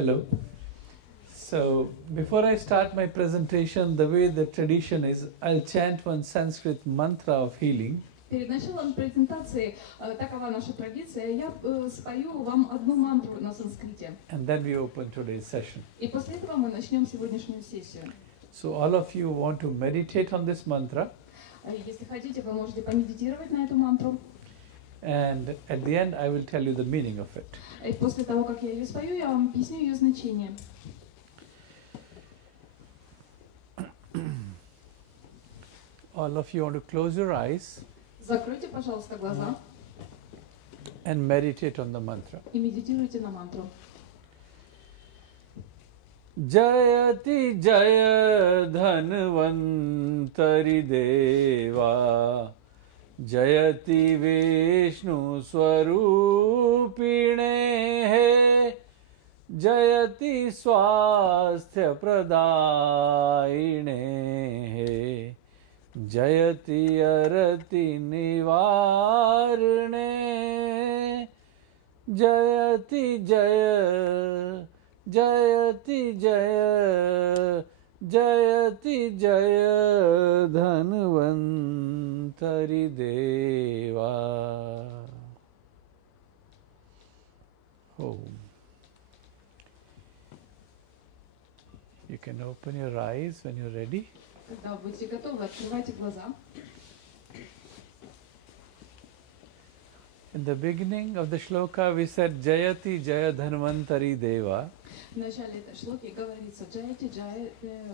Hello. So, before I start my presentation, the way the tradition is, I'll chant one Sanskrit mantra of healing. Перед началом презентации, такова наша традиция, я спою вам одну мантру на санскрите. And then we open today's session. И после этого мы начнем сегодняшнюю сессию. So, all of you want to meditate on this mantra. Если хотите, вы можете помедитировать на эту мантру. And at the end, I will tell you the meaning of it. И после того, как я ее спою, я вам объясню ее значение. All of you want to close your eyes. Закройте, пожалуйста, глаза. And meditate on the mantra. И медитируйте на мантру. Jayati Jaya Dhanvantari Deva Jayati Vishnu Swarupine Jayati Swasthya Pradaine Jayati Arati Nivarne Jayati Jaya Jayati Jaya Jayati Jaya Dhanvantari Deva. Om. You can open your eyes when you're ready. Когда вы будете готовы, открывайте глаза. In the beginning of the shloka, we said Jayati Jaya Dhanvantari Deva. В начале этой шлоки говорится Джаяти Джая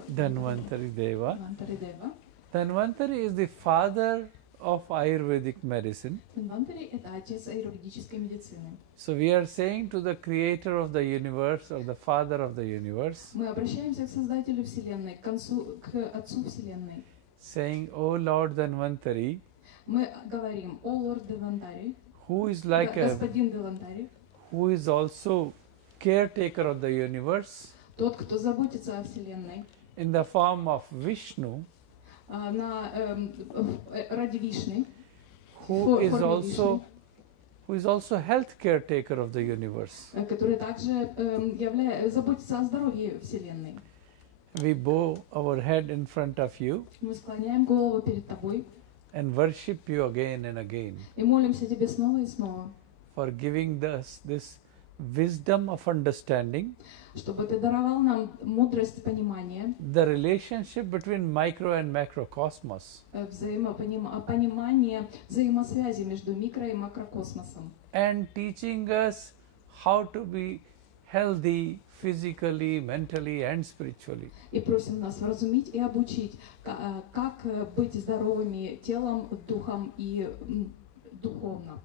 Dhanvantari Deva. Дханвантари Дева. Dhanvantari is the father of Ayurvedic medicine. Дханвантари – это отец аюрведической медицины. So we are saying to the creator of the universe, or the father of the universe, Мы обращаемся к Создателю Вселенной, к Отцу Вселенной. saying, O Lord Dhanvantari, Мы говорим: «О Лорд Дханвантари», who is like a, Господин Дханвантари, who is also caretaker of the universe, тот, кто заботится о Вселенной, in the form of Vishnu, ради Вишны, who is also health caretaker of the universe. который также заботится о здоровье Вселенной. We bow our head in front of you Мы склоняем голову перед Тобой and worship you again and again и молимся Тебе снова и снова, for giving us this wisdom of understanding, чтобы Ты даровал нам мудрость понимания, the relationship between micro and macrocosmos, понимание взаимосвязи между микро- и макрокосмосом, and teaching us how to be healthy physically, mentally and spiritually. и просим нас вразумить и обучить, как быть здоровыми телом, духом и духовно.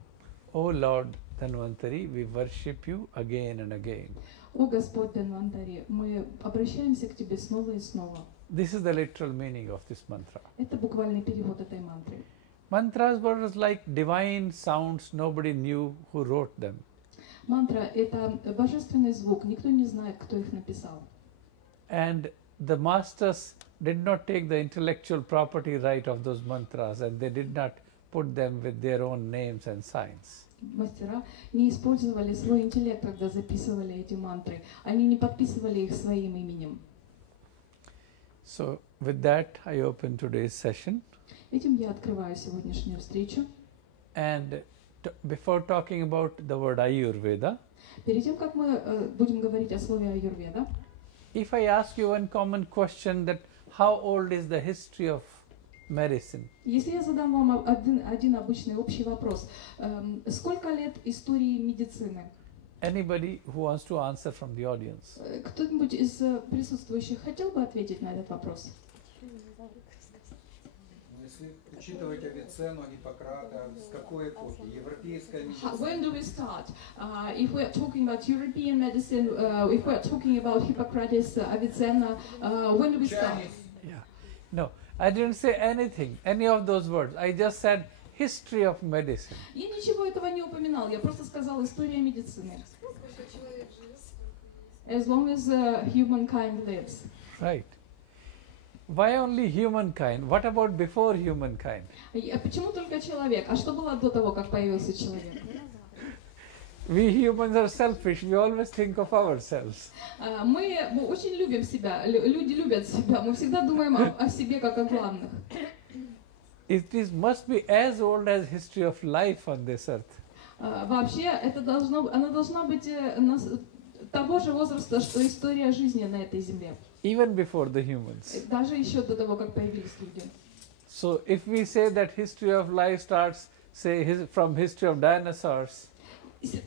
O Lord Dhanvantari, we worship you again and again. О Господь Дханвантари, мы обращаемся к Тебе снова и снова. This is the literal meaning of this mantra. Это буквальный перевод этой мантры. Mantras were like divine sounds, nobody knew who wrote them. Мантра – это божественный звук, никто не знает, кто их написал. And the masters did not take the intellectual property right of those mantras, and they did not put them with their own names and signs. Мастера не использовали свой интеллект, когда записывали эти мантры. Они не подписывали их своим именем. So, with that, I open today's session. Этим я открываю сегодняшнюю встречу. And before talking about the word Ayurveda, Перед тем, как мы будем говорить о слове аюрведа, if I ask you one common question, that how old is the history of medicine? если я задам вам один обычный общий вопрос, сколько лет истории медицины? Anybody who wants to answer from the audience? Кто-нибудь из присутствующих хотел бы ответить на этот вопрос? Если учитывать Авиценну, Гиппократа, с какой эпохи? Европейская медицина? When do we start? If we are talking about European medicine, if we are talking about Hippocrates, Avicenna, when do we start? Yeah. No, I didn't say anything, any of those words. I just said history of medicine. Я ничего этого не упоминал, я просто сказал история медицины. As long as humankind lives. Right. Why only humankind? What about before humankind? Почему только человек? А что было до того, как появился человек? We humans are selfish. We always think of ourselves. Мы очень любим себя, люди любят себя, мы всегда думаем о себе как о главных. Must be as old as history of life on this earth. Вообще, она должна быть того же возраста, что история жизни на этой земле. Even before the humans. Даже еще до того, как появились люди. So if we say that history of life starts, say, from history of dinosaurs,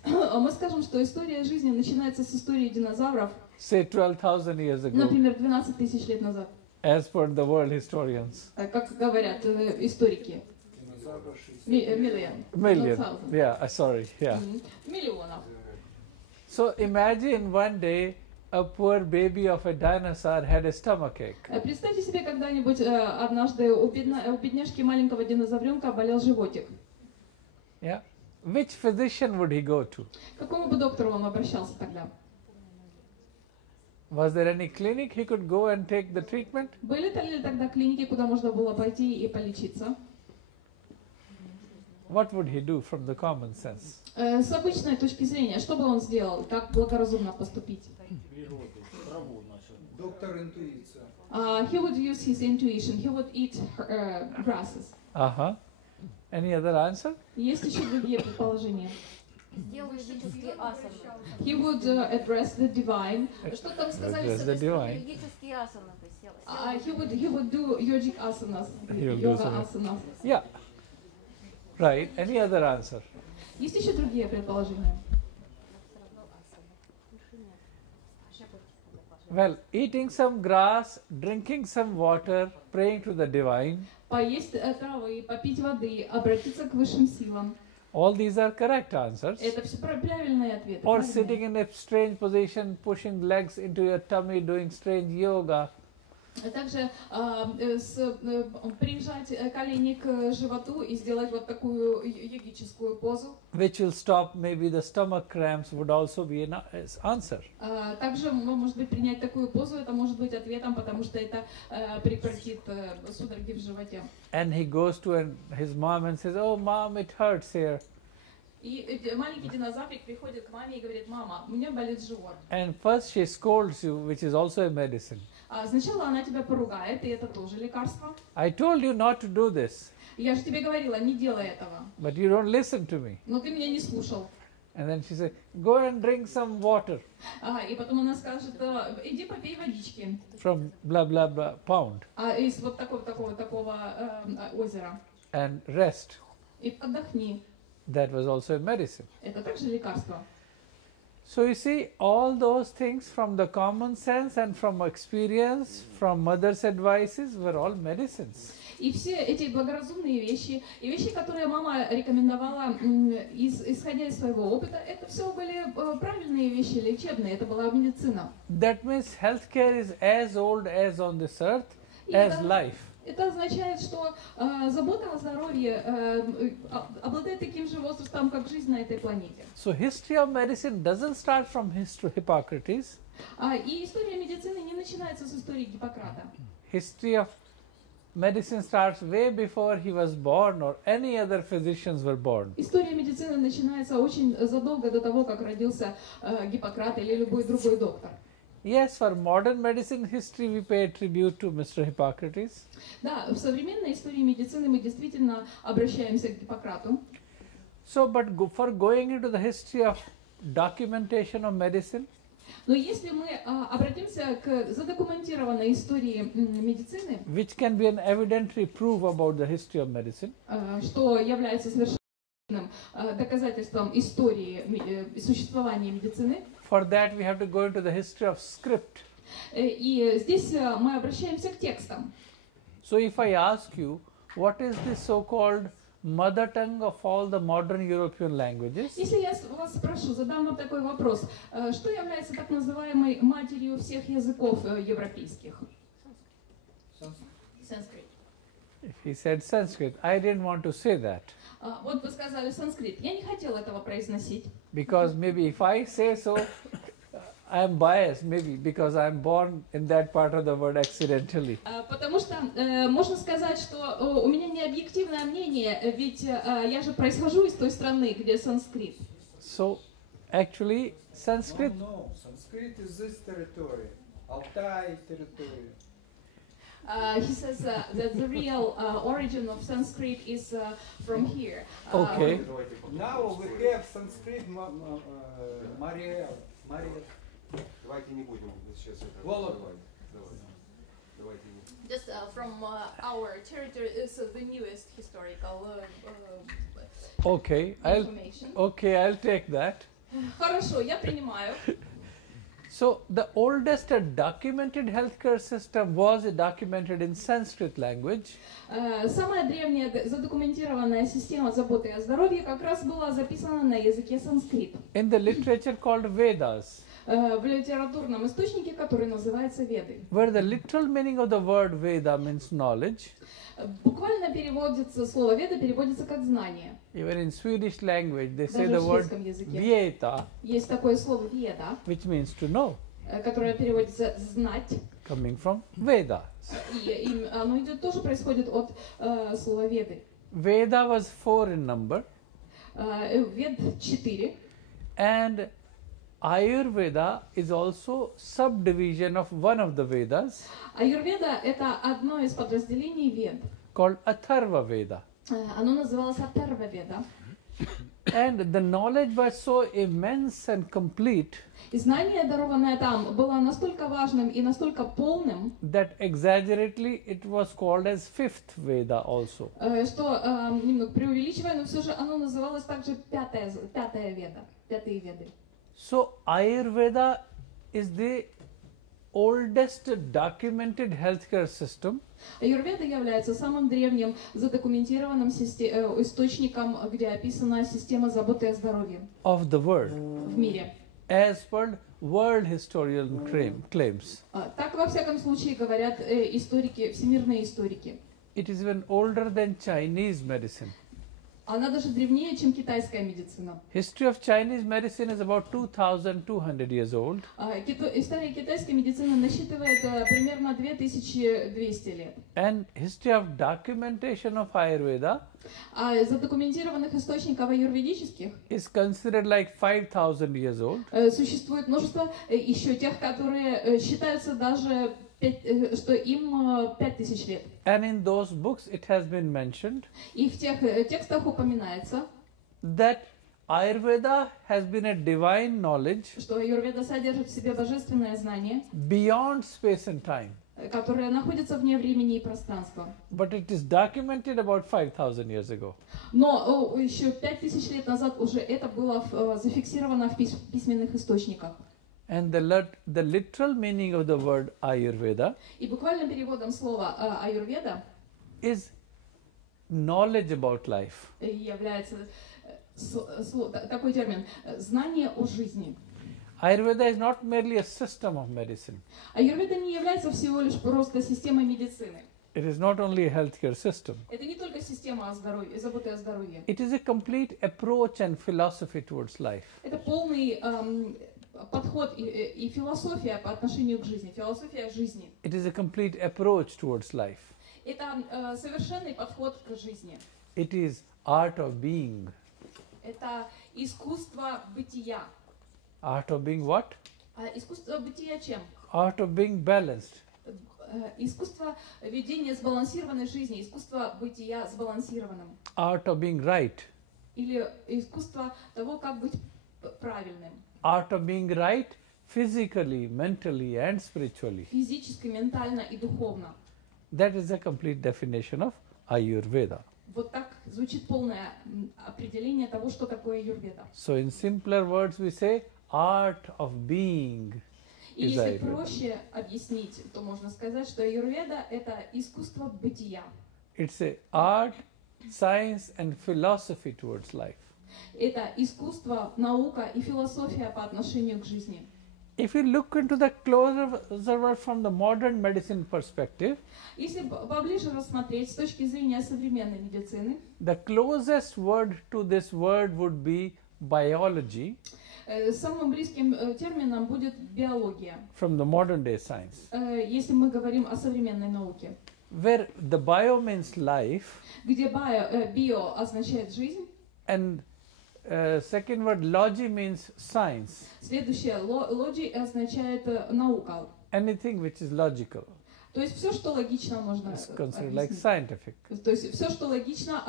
мы скажем, что история жизни начинается с истории динозавров, say 12,000 years ago, например, 12 тысяч лет назад, as per the world historians. как говорят историки. Million. Yeah, sorry, yeah. Миллионов. So imagine one day a poor baby of a dinosaur had a stomachache. Представьте себе, когда-нибудь однажды у бедняжки маленького динозавренка болел животик. Yeah. Which physician would he go to? К какому бы доктору он обращался тогда? Was there any clinic he could go and take the treatment? Были ли тогда клиники, куда можно было пойти и полечиться? What would he do from the common sense? С обычной точки зрения, что бы он сделал, как благоразумно поступить? Доктор интуиция. He would use his intuition. He would eat grasses. Any other answer? Есть еще другие предположения. He would address the divine. Что там сказали? Address the divine. He would do yogic asanas. Yoga asanas. Yeah. Right. Any other answer? Есть еще другие предположения. Well, eating some grass, drinking some water, praying to the divine. Поесть травы, попить воды, обратиться к высшим силам. All these are correct answers. Это все правильные ответы. Or sitting in a strange position, pushing legs into your tummy, doing strange yoga. Также прижать колени к животу и сделать вот такую йогическую позу. Which will stop maybe the stomach cramps would also be an answer. Также, может быть, принять такую позу, это может быть ответом, потому что это прекратит судороги в животе. And he goes to his mom and says, "Oh, mom, it hurts here." И маленький динозаврик приходит к маме и говорит: "Мама, у меня болит живот." And first she scolds you, which is also a medicine. Сначала она тебя поругает, и это тоже лекарство. I told you not to do this. Я же тебе говорила, не делай этого. But you don't listen to me. Но ты меня не слушал. And then she said, "Go and drink some water." И потом она скажет: "Иди попей водички." From blah blah blah pound. Из вот такого озера. And rest. И отдохни. That was also a medicine. Это также лекарство. So you see, all those things from the common sense and from experience, from mother's advices, were all medicines. И все эти благоразумные вещи, и вещи, которые мама рекомендовала, исходя из своего опыта, это все были правильные вещи, лечебные, это была медицина. That means healthcare is as old as on this earth, as life. Это означает, что забота о здоровье обладает таким же возрастом, как жизнь на этой планете. So history of medicine doesn't start from Hippocrates. И история медицины не начинается с истории Гиппократа. History of medicine starts way before he was born or any other physicians were born. История медицины начинается очень задолго до того, как родился Гиппократ или любой другой доктор. Yes, for modern medicine history we pay tribute to Mr. Hippocrates. Да, в современной истории медицины мы действительно обращаемся к Гиппократу. So, but for going into the history of documentation of medicine, но если мы обратимся к задокументированной истории медицины, which can be an evidentiary proof about the history of medicine, что является совершенным доказательством истории существования медицины, for that we have to go into the history of script. И здесь мы обращаемся к текстам. So if I ask you, what is the so-called mother tongue of all the modern European languages? Если я вас спрошу, задам вам такой вопрос, что является так называемой матерью всех языков европейских? Санскрит. If he said Sanskrit, I didn't want to say that. Вот вы сказали санскрит. Я не хотела этого произносить. Because maybe if I say so, I am biased, maybe because I am born in that part of the world accidentally. Потому что можно сказать, что у меня не объективное мнение, ведь я же происхожу из той страны, где санскрит. So Actually, Sanskrit. No, Sanskrit is this territory, Altai territory. He says that the real origin of Sanskrit is from here. Okay. Now we have Sanskrit, Maria. Давайте не будем сейчас это. Володь. Давайте не. Just from our territory is the newest historical Okay, information. I'll take that. Хорошо, я принимаю. So the oldest documented healthcare system was documented in Sanskrit language. Самая древняя задокументированная система заботы о здоровье как раз была записана на языке санскрит. In the literature called Vedas, В литературном источнике, который называется Веды. where the literal meaning of the word Veda means knowledge. Буквально переводится, слово Веда переводится как знание. Even in Swedish language, they say Даже the в word шведском языке. Vieta, Есть такое слово Веда, which means to know, которое переводится знать. coming from Veda. И оно идет, тоже происходит от слова Веды. Veda was 4 in number, Вед 4. and Ayurveda is also subdivision of one of the Vedas Аюрведа – это одно из подразделений Вед. called Atharva Veda. Оно называлось Атарва Веда. And the knowledge was so immense and complete И знание, дарованное там, было настолько важным и настолько полным, that exaggeratedly it was called as fifth Veda also. что, немного преувеличивая, но все же оно называлось также пятая Веда, пятые Веды. So Ayurveda is the oldest documented healthcare system Аюрведа является самым древним задокументированным источником, где описана система заботы о здоровье of the world, в мире. as per world historian claims. Так, во всяком случае, говорят историки, всемирные историки. It is even older than Chinese medicine. Она даже древнее, чем китайская медицина. History of Chinese medicine is about 2,200 years old. История китайской медицины насчитывает примерно 2200 лет. And history of documentation of Ayurveda А задокументированных источников аюрведических is considered like 5,000 years old. существует множество еще тех, которые считаются даже, что им 5000 лет. And in those books it has been mentioned И в тех текстах упоминается, that Ayurveda has been a divine knowledge что аюрведа содержит в себе божественное знание, beyond space and time. которое находится вне времени и пространства. But it is documented about 5,000 years ago. Но еще 5000 лет назад уже это было зафиксировано в письменных источниках. And the literal meaning of the word Ayurveda И буквальным переводом слова аюрведа is knowledge about life. является такой термин «знание о жизни». Ayurveda is not merely a system of medicine. Аюрведа не является всего лишь просто системой медицины. It is not only a healthcare system. Это не только система о здоровье, заботы о здоровье. It is a complete approach and philosophy towards life. Это полный подход и философия по отношению к жизни, философия жизни. It is a complete approach towards life. Это совершенный подход к жизни. It is art of being. Это искусство бытия. Art of being what? Искусство бытия чем? Art of being balanced. Искусство ведения сбалансированной жизни, искусство бытия сбалансированным. Art of being right. Или искусство того, как быть правильным. Art of being right physically, mentally and spiritually. Физически, ментально и духовно. That is the complete definition of Ayurveda. Вот так звучит полное определение того, что такое аюрведа. So in simpler words we say art of being. И если проще объяснить, то можно сказать, что аюрведа – это искусство бытия. It's a art, science and philosophy towards life. Это искусство, наука и философия по отношению к жизни. If you look into the closer from the modern medicine perspective, Если поближе рассмотреть с точки зрения современной медицины, the closest word to this word would be biology самым близким термином будет биология, from the modern day science, если мы говорим о современной науке, where the bio means life где био означает жизнь, and second word logi means science. Следующее, лоджи означает наука. Anything which is logical То есть все, что логично, можно is considered like объяснить. scientific. То есть все, что логично,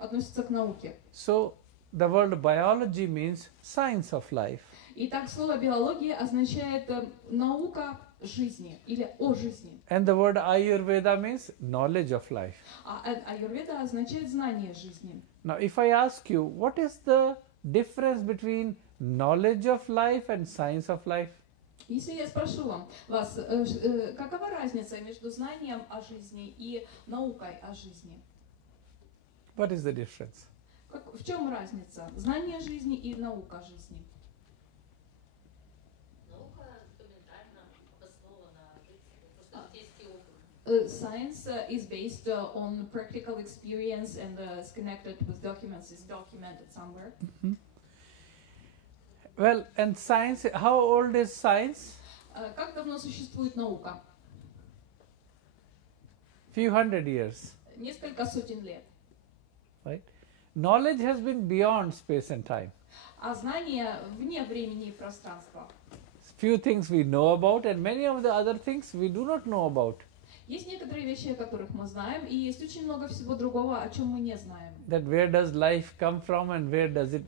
относится к науке. So the word biology means science of life. Итак, слово биология означает наука жизни или о жизни. And the word Ayurveda means knowledge of life. А аюрведа означает знание жизни. Now, if I ask you, what is the difference between knowledge of life and science of life? Если я спрошу вас, какова разница между знанием о жизни и наукой о жизни? What is the difference? В чем разница? Знание жизни и наука жизни. Наука документально обоснована жизнью, просто житейский опыт. Science is based on practical experience and is connected with documents, is documented somewhere. Well, and science, how old is science? Как давно существует наука? Few hundred years, Несколько сотен лет. right? Knowledge has been beyond space and time. А знание вне времени и пространства. Few things we know about, and many of the other things we do not know about. Есть некоторые вещи, о которых мы знаем, и есть очень много всего другого, о чем мы не знаем. That where does life come from and where does it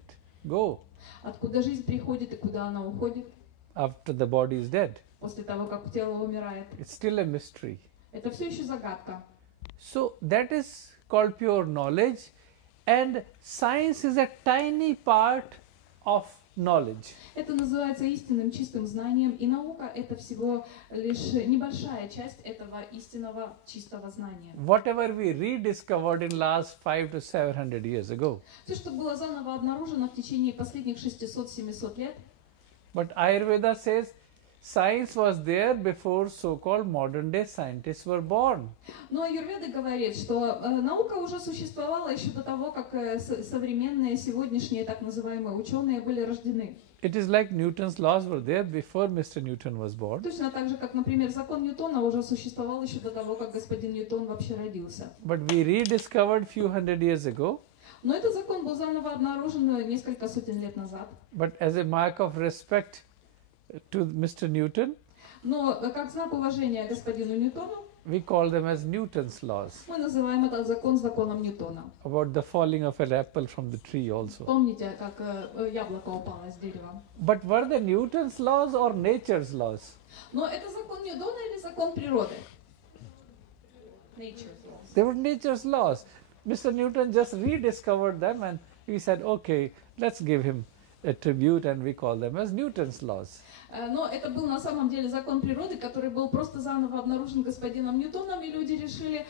go Откуда жизнь приходит и куда она уходит after the body is dead? после того, как тело умирает. It's still a mystery. Это все еще загадка. So that is called pure knowledge, and science is a tiny part of knowledge. Это называется истинным чистым знанием, и наука — это всего лишь небольшая часть этого истинного чистого знания. Whatever we rediscovered in last 500 to 700 years ago. Все, что было заново обнаружено в течение последних 600-700 лет, But Ayurveda says science was there before so-called modern day scientists were born. но аюрведа говорит, что наука уже существовала еще до того, как современные сегодняшние так называемые ученые были рождены. It is like Newton's laws were there before Mr. Newton was born. Точно так же, как, например, закон Ньютона уже существовал еще до того, как господин Ньютон вообще родился. But we rediscovered few hundred years ago. Но этот закон был заново обнаружен несколько сотен лет назад. But as a mark of respect to Mr. Newton, Но как знак уважения господину Ньютону, we call them as Newton's laws. мы называем этот закон законом Ньютона. About the falling of an apple from the tree also. Помните, как яблоко упало с дерева? But were they Newton's laws or nature's laws? Но это закон Ньютона или закон природы? Nature's laws. They were nature's laws. Mr. Newton just rediscovered them and we said, okay, let's give him a tribute, and we call them as Newton's laws. Но это был на самом деле закон природы, который был просто заново обнаружен господином Ньютоном, и люди решили,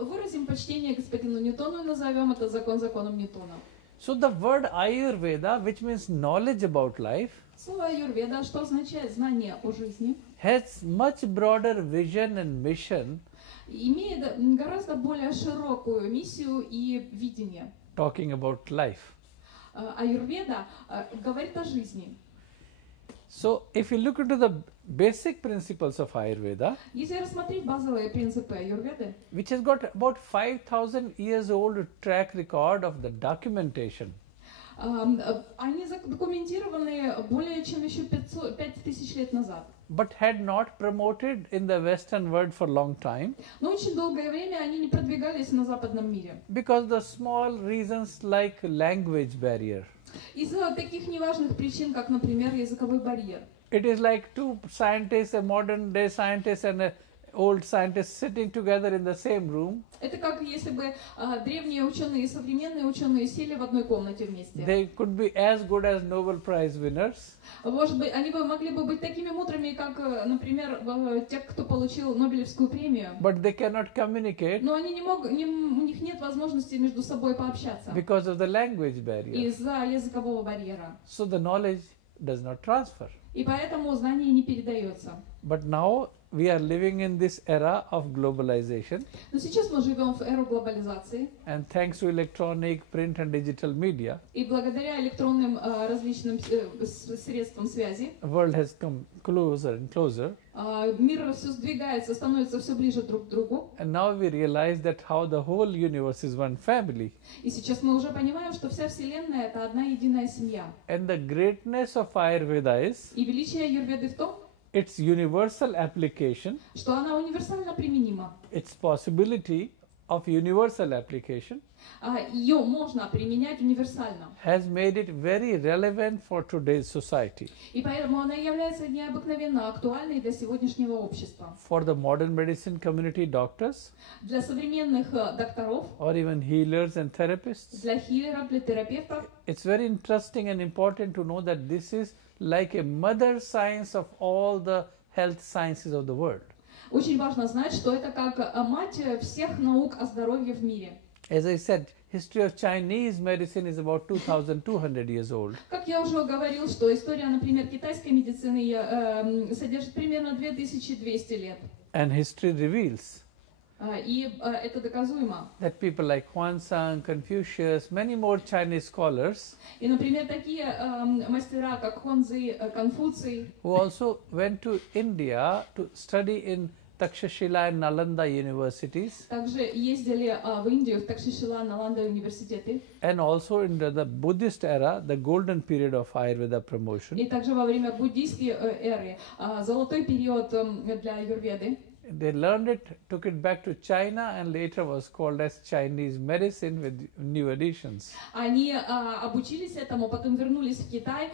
выразим почтение господину Ньютону и назовем этот закон законом Ньютона. So the word Ayurveda, which means knowledge about life, Слово аюрведа, что означает знание о жизни, has much broader vision and mission, имеет гораздо более широкую миссию и видение. talking about life. Аюрведа говорит о жизни. So if you look into the basic principles of Ayurveda, Если рассмотреть базовые принципы аюрведы, which has got about 5,000 years old track record of the documentation, они задокументированы более чем еще 5000 лет назад. but had not promoted in the Western world for a long time Но очень долгое время они не продвигались на западном мире. because the small reasons like language barrier. Из-за таких неважных причин, как, например, языковой барьер. It is like two scientists, a modern day scientist and a old scientist sitting together in the same room. Это как если бы древние ученые и современные ученые сели в одной комнате вместе. They could be as good as Nobel Prize winners, Может быть, они могли бы быть такими мудрыми, как, например, те, кто получил Нобелевскую премию. but they cannot communicate Но они у них нет возможности между собой пообщаться because of the language barrier. из-за языкового барьера. So the knowledge does not transfer. И поэтому знание не передается. But now we are living in this era of globalization, Но сейчас мы живем в эру глобализации, and thanks to electronic, print and digital media, и благодаря электронным различным средствам связи the world has come closer and closer. Мир все сдвигается, становится все ближе друг к другу. And now we realize that how the whole universe is one family. И сейчас мы уже понимаем, что вся Вселенная — это одна единая семья. And the greatness of Ayurveda is И величие аюрведы в том, its universal application, что она универсально применима. its possibility of universal application Ее можно применять универсально. has made it very relevant for today's society. И поэтому она является необыкновенно актуальной для сегодняшнего общества. For the modern medicine community doctors, Для современных докторов, or even healers and therapists, для хиллеров, для терапевтов. it's very interesting and important to know that this is like a mother science of all the health sciences of the world. Очень важно знать, что это как мать всех наук о здоровье в мире. As I said, history of Chinese medicine is about 2,200 years old. Как я уже говорил, что история, например, китайской медицины содержит примерно 2200 лет. And history reveals И это доказуемо. that people like Huansang, Confucius, many more Chinese scholars И, например, такие мастера, как Хунцзи, Конфуций, who also went to India to study in Takshashila and Nalanda universities, также ездили в Индию, в Такшишила, Наланда университеты. and also in the Buddhist era, the golden period of Ayurveda promotion. И также во время буддийской эры, золотой период для аюрведы. They learned it, took it back to China, and later was called as Chinese medicine with new additions. Они обучились этому, потом вернулись в Китай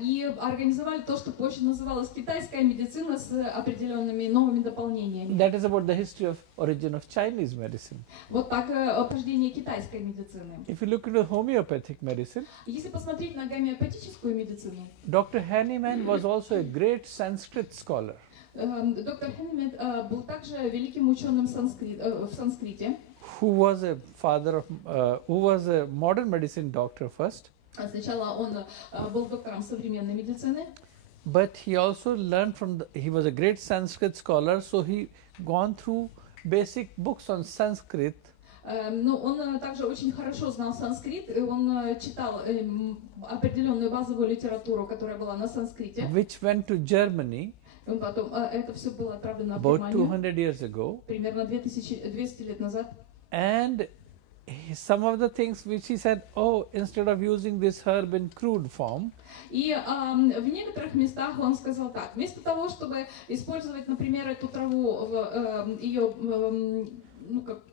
и организовали то, что позже называлось китайская медицина с определенными новыми дополнениями. That is about the history of origin of Chinese medicine. Вот так похождение китайской медицины. If you look into homeopathic medicine, Если посмотреть на гомеопатическую медицину, Dr. Hahnemann was also a great Sanskrit scholar. доктор Хеннемет был также великим ученым в санскрите. Who was a who was a modern medicine doctor first, Сначала он был доктором современной медицины, but he also learned he was a great Sanskrit scholar, so he gone through basic books on Sanskrit. но он также очень хорошо знал санскрит, и он читал определенную базовую литературу, которая была на санскрите. Which went to Germany Он потом, это все было отправлено в about Германию 200 years ago, примерно 2200 лет назад. and some of the things which he said, oh, instead of using this herb in crude form, И в некоторых местах он сказал так: вместо того, чтобы использовать, например, эту траву, ее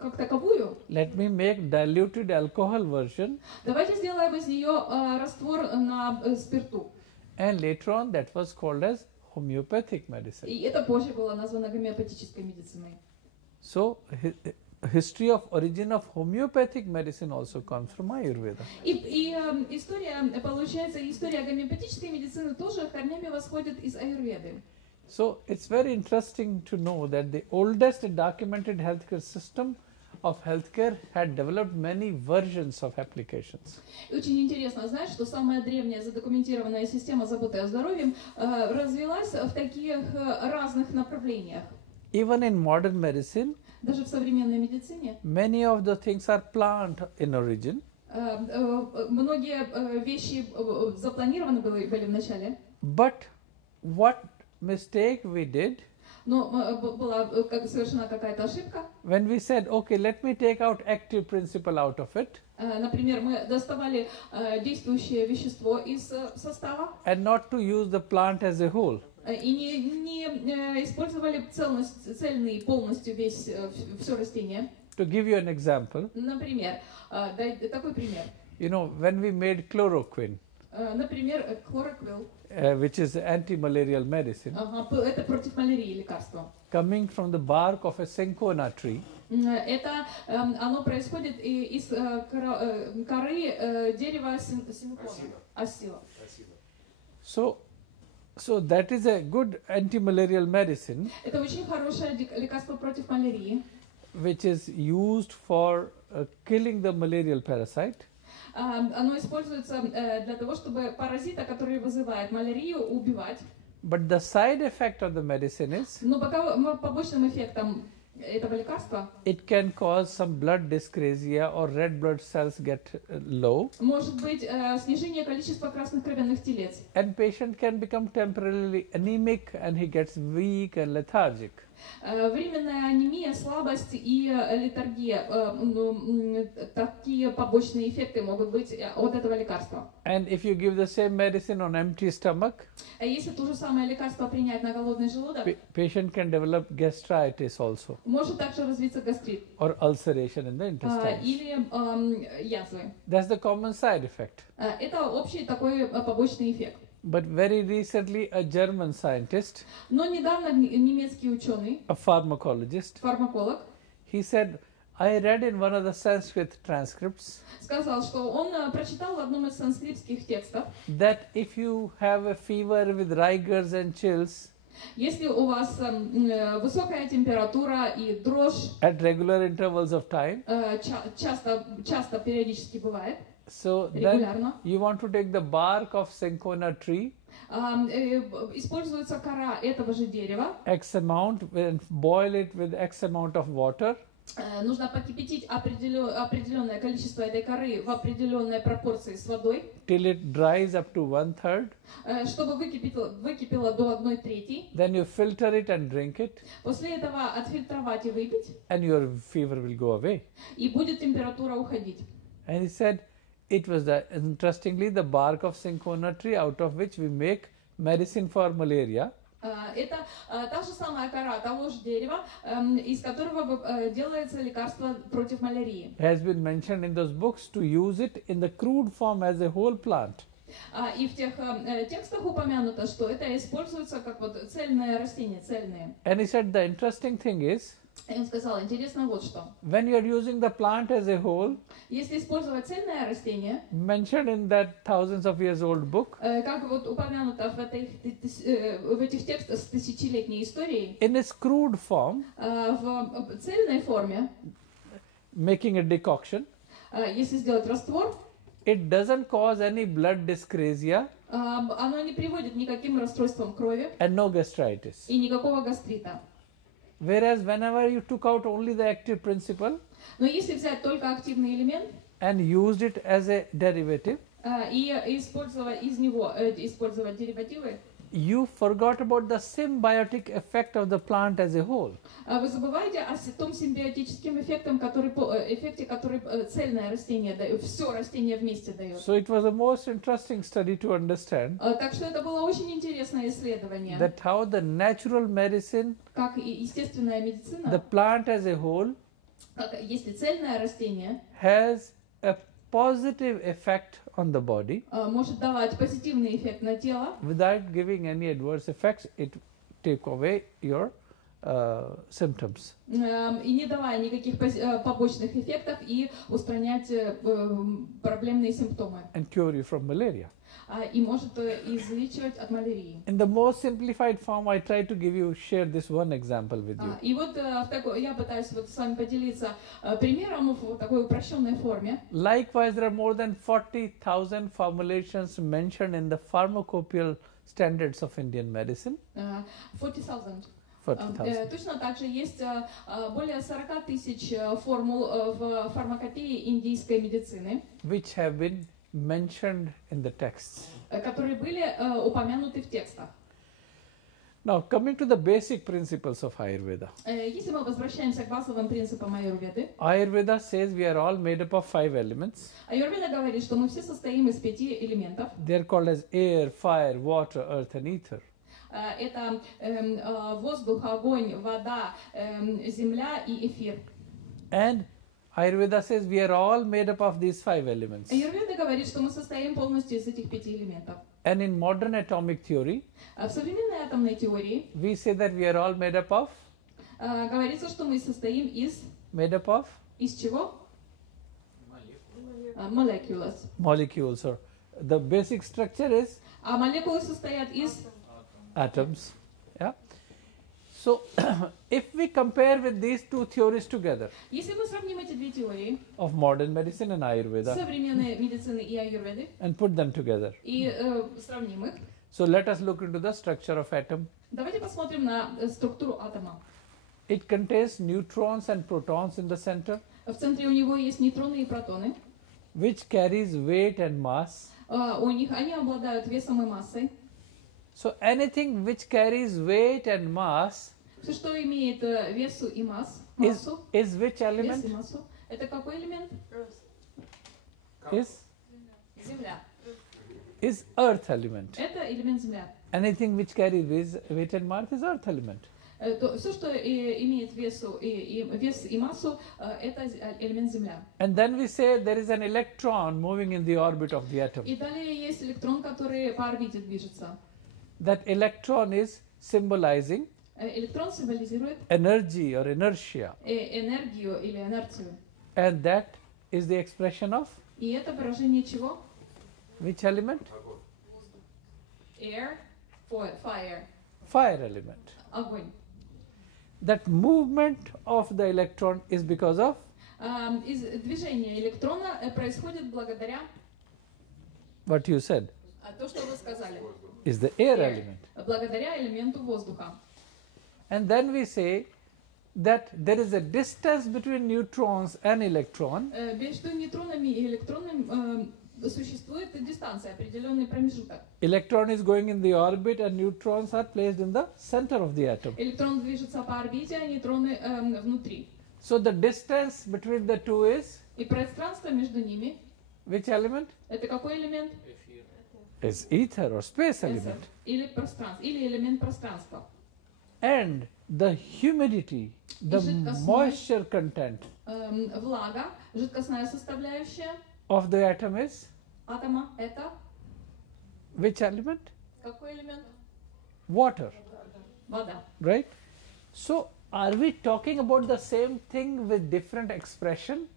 как таковую, let me make diluted alcohol version, давайте сделаем из нее раствор на спирту. and later on that was called as homeopathic medicine. И это позже было названо гомеопатической медициной. So history of origin of homeopathic medicine also comes from Ayurveda. И история, получается, история гомеопатической медицины тоже корнями восходит из аюрведы. So it's very interesting to know that the oldest documented healthcare system of healthcare had developed many versions of applications. И очень интересно знать, что самая древняя задокументированная система заботы о здоровье развилась в таких разных направлениях. Even in modern medicine, Даже в современной медицине many of the things are plant in origin, многие вещи запланированы были в начале, but what mistake we did но была совершена какая-то ошибка. when we said, okay, let me take out active principle out of it Например, мы доставали действующее вещество из состава and not to use the plant as a whole. и не использовали цельный полностью все растение. To give you an example, Например, такой пример. you know, when we made chloroquine, Например, хлороквилл. which is anti-malarial medicine, Это против малярии лекарство. coming from the bark of a cinchona tree, Это оно происходит из коры дерева синкона. Осила. so that is a good anti-malarial medicine Это очень хорошее лекарство против малярии. which is used for killing the malarial parasite. Оно используется для того, чтобы паразита, который вызывает малярию, убивать. But the side effect of the medicine is Но побочным эффектом этого лекарства it can cause some blood dyscrasia or red blood cells get low, может быть снижение количества красных кровяных телец. and patient can become temporarily anemic and he gets weak and lethargic. Временная анемия, слабость и летаргия, такие побочные эффекты могут быть от этого лекарства. And if you give the same medicine on empty stomach, Если то же самое лекарство принять на голодный желудок, patient can develop gastritis also, может также развиться гастрит or ulceration in the intestines. или язвы. That's the common side effect. Это общий такой побочный эффект. But very recently, a German scientist, Но недавно немецкий ученый, a pharmacologist, фармаколог, he said, I read in one of the Sanskrit transcripts сказал, что он прочитал в одном из санскритских текстов, that if you have a fever with rigors and chills если у вас высокая температура и дрожь at regular intervals of time, часто периодически бывает, so then регулярно, you want to take the bark of cinchona tree, используется кора этого же дерева, X amount, and boil it with X amount of water, нужно покипятить определенное количество этой коры в определенной пропорции с водой, till it dries up to 1/3. чтобы выкипело до 1/3. Then you filter it and drink it, После этого отфильтровать и выпить, and your fever will go away. и будет температура уходить. And he said, it was interestingly the bark of cinchona tree out of which we make medicine for malaria. Это та же самая кора того же дерева, из которого делается лекарство против малярии. Has been mentioned in those books to use it in the crude form as a whole plant. И в тех текстах упомянуто, что это используется как вот цельное растение, цельные. And he said the interesting thing is, И он сказал, интересно вот что. when you are using the plant as a whole, Если использовать цельное растение, mentioned in that thousands of years old book, как вот упомянуто в этих текстах с тысячелетней историей, in its crude form, в цельной форме, making a decoction, если сделать раствор, it doesn't cause any blood dyscrasia оно не приводит к никаким расстройствам крови and no gastritis. и никакого гастрита. Whereas whenever you took out only the active principle Но если взять только активный элемент and used it as a derivative, и использовать из него деривативы, you forgot about the symbiotic effect of the plant as a whole. вы забываете о том симбиотическом эффекте, который цельное растение дает, все растение вместе дает. So it was a most interesting study to understand Так что это было очень интересное исследование, that how the natural medicine, как и естественная the медицина, plant as a whole, если цельное растение has a positive effect on the body может давать позитивный эффект на тело, without giving any adverse effects. It take away your symptoms. и не давая никаких побочных эффектов, и устранять проблемные симптомы, And cure you from malaria. и может излечивать от малярии. In the most simplified form, I try to share this one example with you. И вот я пытаюсь вот с вами поделиться примером в такой упрощенной форме. Likewise, there are more than 40,000 formulations mentioned in the pharmacopoeial standards of Indian medicine. 40,000. 40,000. Точно так же есть более 40 тысяч формул в фармакопее индийской медицины, Which have been mentioned in the texts. которые были упомянуты в текстах. Now, coming to the basic principles of Ayurveda. Если мы возвращаемся к базовым принципам аюрведы, Ayurveda says we are all made up of 5 elements. аюрведа говорит, что мы все состоим из 5 элементов. They are called as air, fire, water, earth, and ether. Это воздух, огонь, вода, земля и эфир. And Ayurveda says we are all made up of these 5 elements. Аюрведа говорит, что мы состоим полностью из этих 5 элементов. And in modern atomic theory, В современной атомной теории we say that we are all made up of говорится, что мы состоим из чего? Molecules. Molecules. Or the basic structure is А молекулы состоят из atoms. Yeah. So, if we compare with these two theories together Если мы сравним эти две теории, of modern medicine and Ayurveda современной медицины и аюрведы, and put them together, и сравним их, So let us look into the structure of atom. Давайте посмотрим на структуру атома. It contains neutrons and protons in the center, В центре у него есть нейтроны и протоны. which carries weight and mass. Они обладают весом и массой. So anything which carries weight and mass Все, что имеет весу и is массу, which вес element? и массу, это какой элемент? Земля. Is earth element. Это элемент Земля. Anything which carries weight and mass is earth element. Все, что имеет вес и массу, это элемент Земля. And then we say there is an electron moving in the orbit of the atom. И далее есть электрон, который по орбите движется. That electron is symbolizing Электрон символизирует energy or inertia. энергию или инерцию. And that is the expression of И это выражение чего? which element? Air, fire, Fire element. огонь. That movement of the electron is because of Движение электрона происходит благодаря what you said, то, что вы сказали. is the air element. Благодаря элементу воздуха. And then we say that there is a distance between neutrons and electron, Между нейтронами и электронами существует дистанция, определенный промежуток. electron is going in the orbit and neutrons are placed in the center of the atom. Электрон движется по орбите, а нейтроны внутри. So the distance between the two is И пространство между ними, which element? это какой элемент? Is ether or space element. Или пространство, или элемент пространства. And the humidity, the жидкостность. moisture content Влага, жидкостная составляющая of the atom is атома, это which element? какой элемент? Water, Вода. right? So are we talking about the same thing with different expression?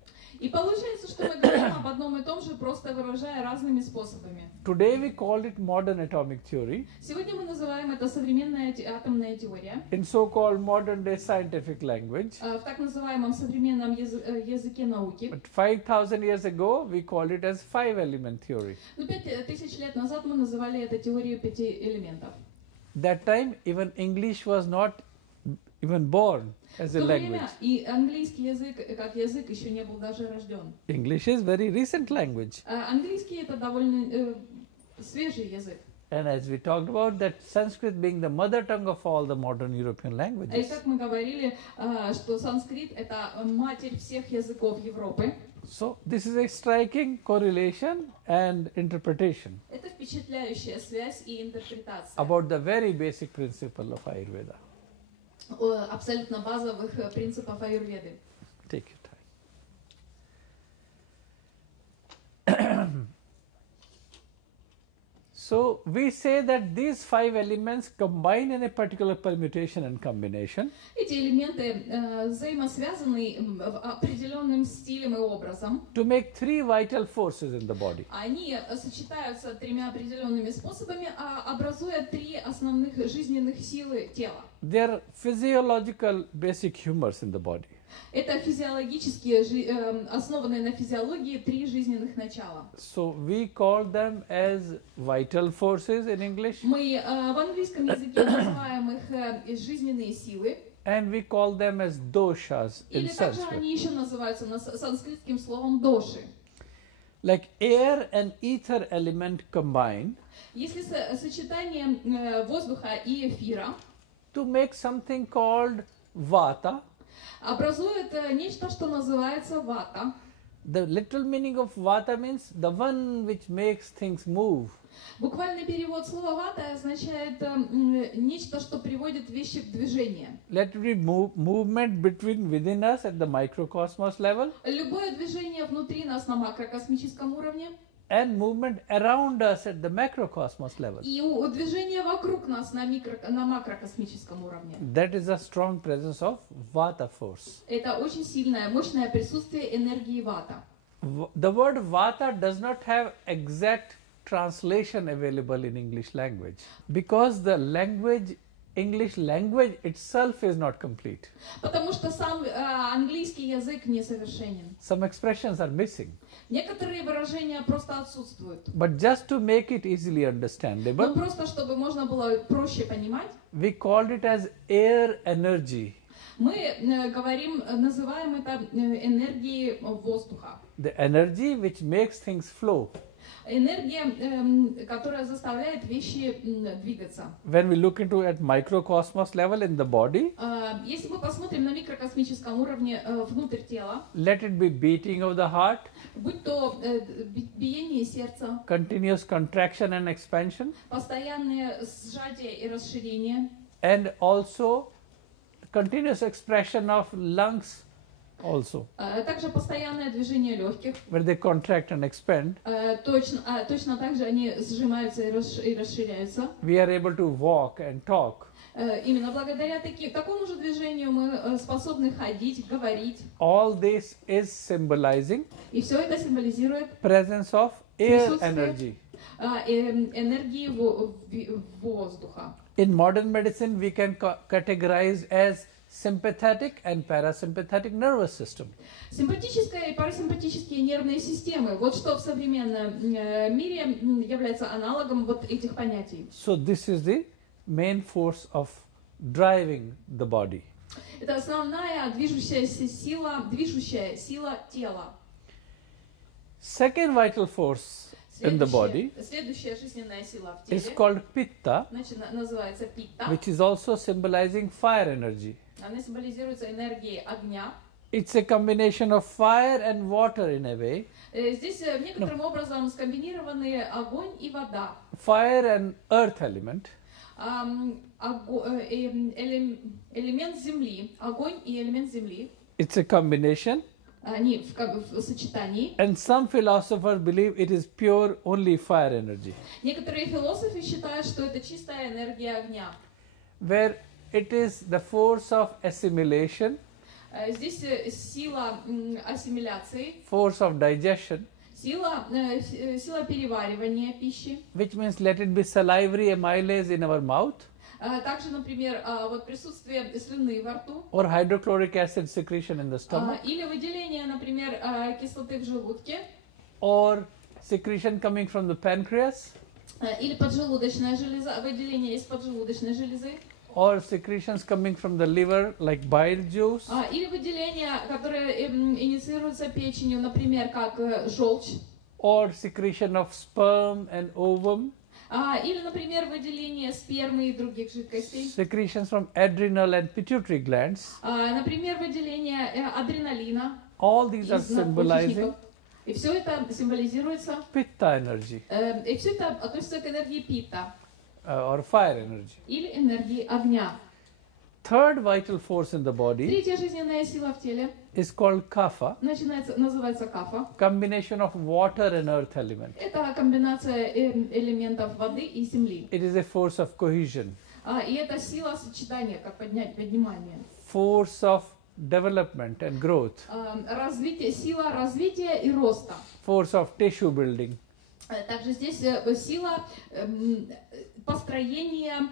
И получается, что мы говорим об одном и том же, просто выражая разными способами. Today we call it modern atomic theory. Сегодня мы называем это современная атомная теория. In so-called modern day scientific language. В так называемом современном языке науки. But 5,000 years ago we called it as five-element theory. Но 5000 лет назад мы называли это теорией 5 элементов. That time even English was not even born as a В то language. время и английский язык как язык еще не был даже рожден. English is very recent language. Английский это довольно свежий язык. And as we talked about that Sanskrit being the mother tongue of all the modern European И languages. как мы говорили, что санскрит это матерь всех языков Европы. So this is a striking correlation and interpretation Это впечатляющая связь и интерпретация about the very basic principle of Ayurveda. абсолютно базовых принципов аюрведы. Take your time. So we say that these five elements combine in a particular permutation and combination. Эти элементы взаимосвязаны определенным стилем и образом. To make three vital forces in the body. Они сочетаются тремя определенными способами, образуя три основных жизненных силы тела. They are physiological basic humors in the body. Это физиологические, основанные на физиологии три жизненных начала. So we call them as vital forces in English. Мы в английском языке называем их жизненные силы. And we call them as doshas in Или также Sanskrit. они еще называются санскритским словом доши. Like air and ether element combine Если сочетание воздуха и эфира to make something called vata. образует нечто, что называется вата. The literal meaning of vata means the one which makes things move. Буквальный перевод слова вата означает нечто, что приводит вещи в движение. Let it be movement between within us at the microcosmos level Любое движение внутри нас на макрокосмическом уровне and movement around us at the macrocosmos level. и движение вокруг нас на макрокосмическом уровне. That is a strong presence of vata force. Это очень сильное, мощное присутствие энергии вата. The word vata does not have exact translation available in English language because the language English language itself is not complete. Потому что сам английский язык несовершенен. Some expressions are missing. Некоторые выражения просто отсутствуют. But just to make it easily Но understandable, просто чтобы можно было проще понимать, we called it as air energy. мы говорим, называем это энергией воздуха. The energy which makes things flow. Энергия, которая заставляет вещи двигаться. When we look into at microcosmos level in the body, Если мы посмотрим на микрокосмическом уровне внутрь тела, let it be beating of the heart, будь то биение сердца, continuous contraction and expansion, постоянное сжатие и расширение, and also continuous expression of lungs also, также постоянное движение легких, where they contract and expand, точно так же они сжимаются и расширяются. we are able to walk and talk. Именно благодаря такому же движению мы способны ходить, говорить. All this is symbolizing И все это символизирует presence of air присутствие energy. Энергии воздуха. In modern medicine, we can categorize as sympathetic and parasympathetic nervous system. Симпатическая и парасимпатические нервные системы. Вот что в современном мире является аналогом вот этих понятий. So this is the main force of driving the body. Это основная движущая сила тела. Second vital force in the body Следующая жизненная сила в is теле called pitta, называется питта. which is also symbolizing fire energy. Она символизируется энергией огня. It's a combination of fire and water in a way. Здесь некоторым образом скомбинированы огонь и вода. Fire and earth element. Элемент земли, огонь и элемент земли. It's a combination. Они в сочетании. And some philosophers believe it is pure only fire energy. Некоторые философы считают, что это чистая энергия огня. Where it is the force of assimilation, Здесь сила ассимиляции, force of digestion, сила переваривания пищи. which means let it be salivary amylase in our mouth, Также, например, вот присутствие слюны во рту, or hydrochloric acid secretion in the stomach, или выделение, например, кислоты в желудке, or secretion coming from the pancreas, или поджелудочная железа, выделение из поджелудочной железы, or secretions coming from the liver like bile juice, или выделение, которое инициируется печенью, например, как желчь, or secretion of sperm and ovum, или, например, выделение спермы и других жидкостей, secretions from adrenal and pituitary glands. например, выделение адреналина All these are из symbolizing надпочечников. И все это символизируется, pitta energy и все это относится к энергии питта or fire energy. или энергии огня. Third vital force in the body Третья жизненная сила в теле is called kapha, называется кафа. combination of water and earth element. Это комбинация элементов воды и земли. It is a force of cohesion, И это сила сочетания, как поднимание. force of development and growth, Сила развития и роста. force of tissue building, Также здесь сила построения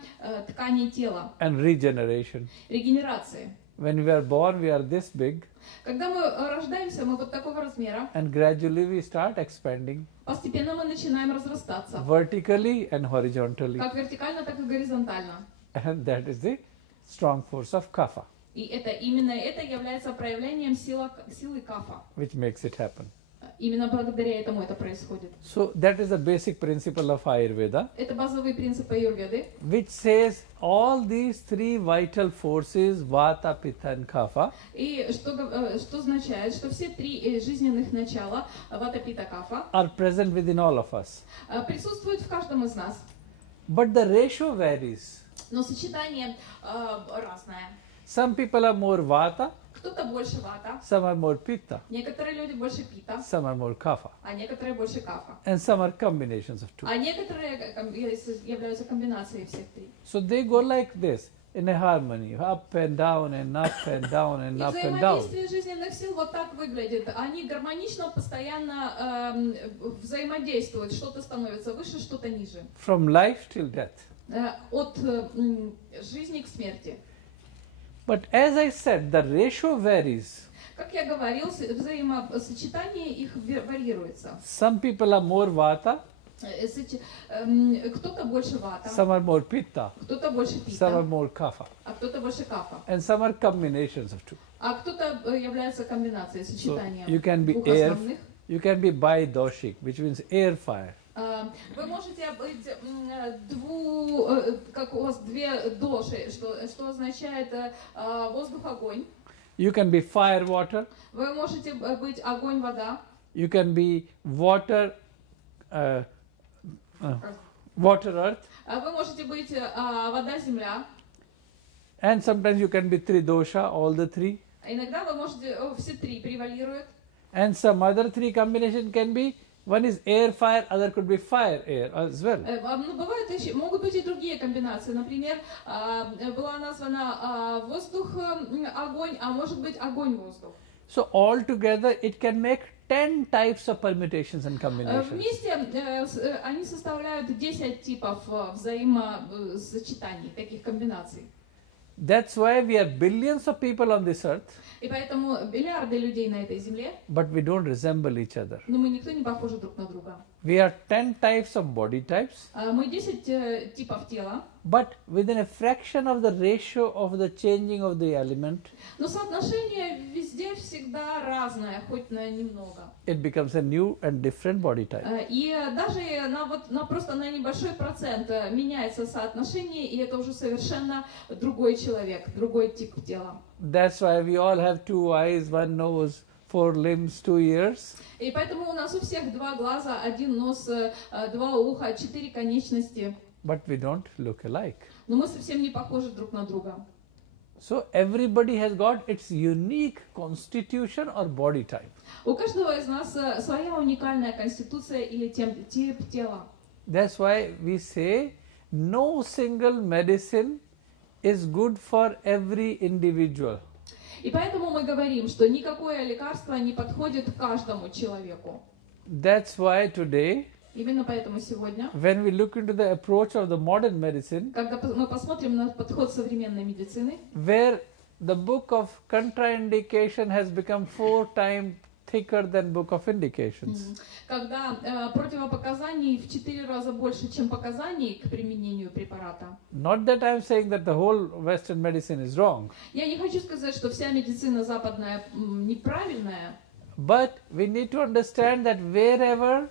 тканей тела, and regeneration. регенерации. When we are born, we are this big, Когда мы рождаемся, мы вот такого размера, and gradually we start expanding постепенно мы начинаем разрастаться, vertically and horizontally. как вертикально, так и горизонтально. And that is the strong force of kapha, И именно это является проявлением силы кафа. which makes it happen. Именно благодаря этому это происходит. So that is the basic principle of Ayurveda, Это базовый принцип аюрведы, which says all these three vital forces, Vata, Pitta and Kapha, и что означает, что все три жизненных начала, вата, пита, кафа, are present within all of us. присутствуют в каждом из нас. But the ratio varies. Но сочетание разное. Some people are more Vata, Кто-то больше вата, some are more Pitta, некоторые люди больше пита, some are more Kapha, а некоторые больше кафа. and some are combinations of two. А некоторые являются комбинацией всех три. So they go like this, in a harmony, up and down and up and down and И up and down. взаимодействие жизненных сил вот так выглядит. Они гармонично, постоянно взаимодействуют. Что-то становится выше, что-то ниже. From life till death. от жизни к смерти. But as I said, the ratio varies. Как я говорил, взаимосочетание их варьируется. Some people are more vata, Кто-то больше вата, some are more pitta, кто-то больше some are пита, more kapha, а кто-то больше кафа. and some are combinations of two. А кто-то является комбинацией, So сочетанием you can be двух air, основных. you can be bi-doshik, which means air fire. Вы можете быть как у вас две доши, что означает воздух-огонь. You can be fire-water, Вы можете быть огонь-вода. you can be water, water-earth, Вы можете быть вода-земля. and sometimes you can be tridosha, all the three, Иногда вы можете, все три превалируют. and some other three combination can be, one is air-fire, other could be fire-air as well. Ну, бывают еще, могут быть и другие комбинации. Например, была названа воздух-огонь, а может быть огонь-воздух. So altogether it can make 10 types of permutations and combinations. Вместе они составляют 10 типов взаимосочетаний, таких комбинаций. That's why we are billions of people on this earth, И поэтому миллиарды людей на этой земле, but we don't resemble each other. но мы никто не похожи друг на друга. We are 10 types of body types, Мы 10 типов тела, but within a fraction of the ratio of the changing of the element, но соотношение везде всегда разное, хоть на немного. it becomes a new and different body type. И даже просто на небольшой процент меняется соотношение, и это уже совершенно другой человек, другой тип тела. That's why we all have 2 eyes, 1 nose, 4 limbs, 2 ears. И поэтому у нас у всех 2 глаза, 1 нос, 2 уха, 4 конечности. But we don't look alike. Но мы совсем не похожи друг на друга. So everybody has got its unique constitution or body type. У каждого из нас своя уникальная конституция или тип тела. That's why we say no single medicine is good for every individual. И поэтому мы говорим, что никакое лекарство не подходит каждому человеку. That's why today, Именно поэтому сегодня, when we look into the approach of the modern medicine, когда мы посмотрим на подход современной медицины, where the book of contraindication has become 4 times thicker than book of indications. когда противопоказаний в 4 раза больше, чем показаний к применению препарата. Not that I am saying that the whole Western medicine is wrong, Я не хочу сказать, что вся медицина западная неправильная, but we need to understand that wherever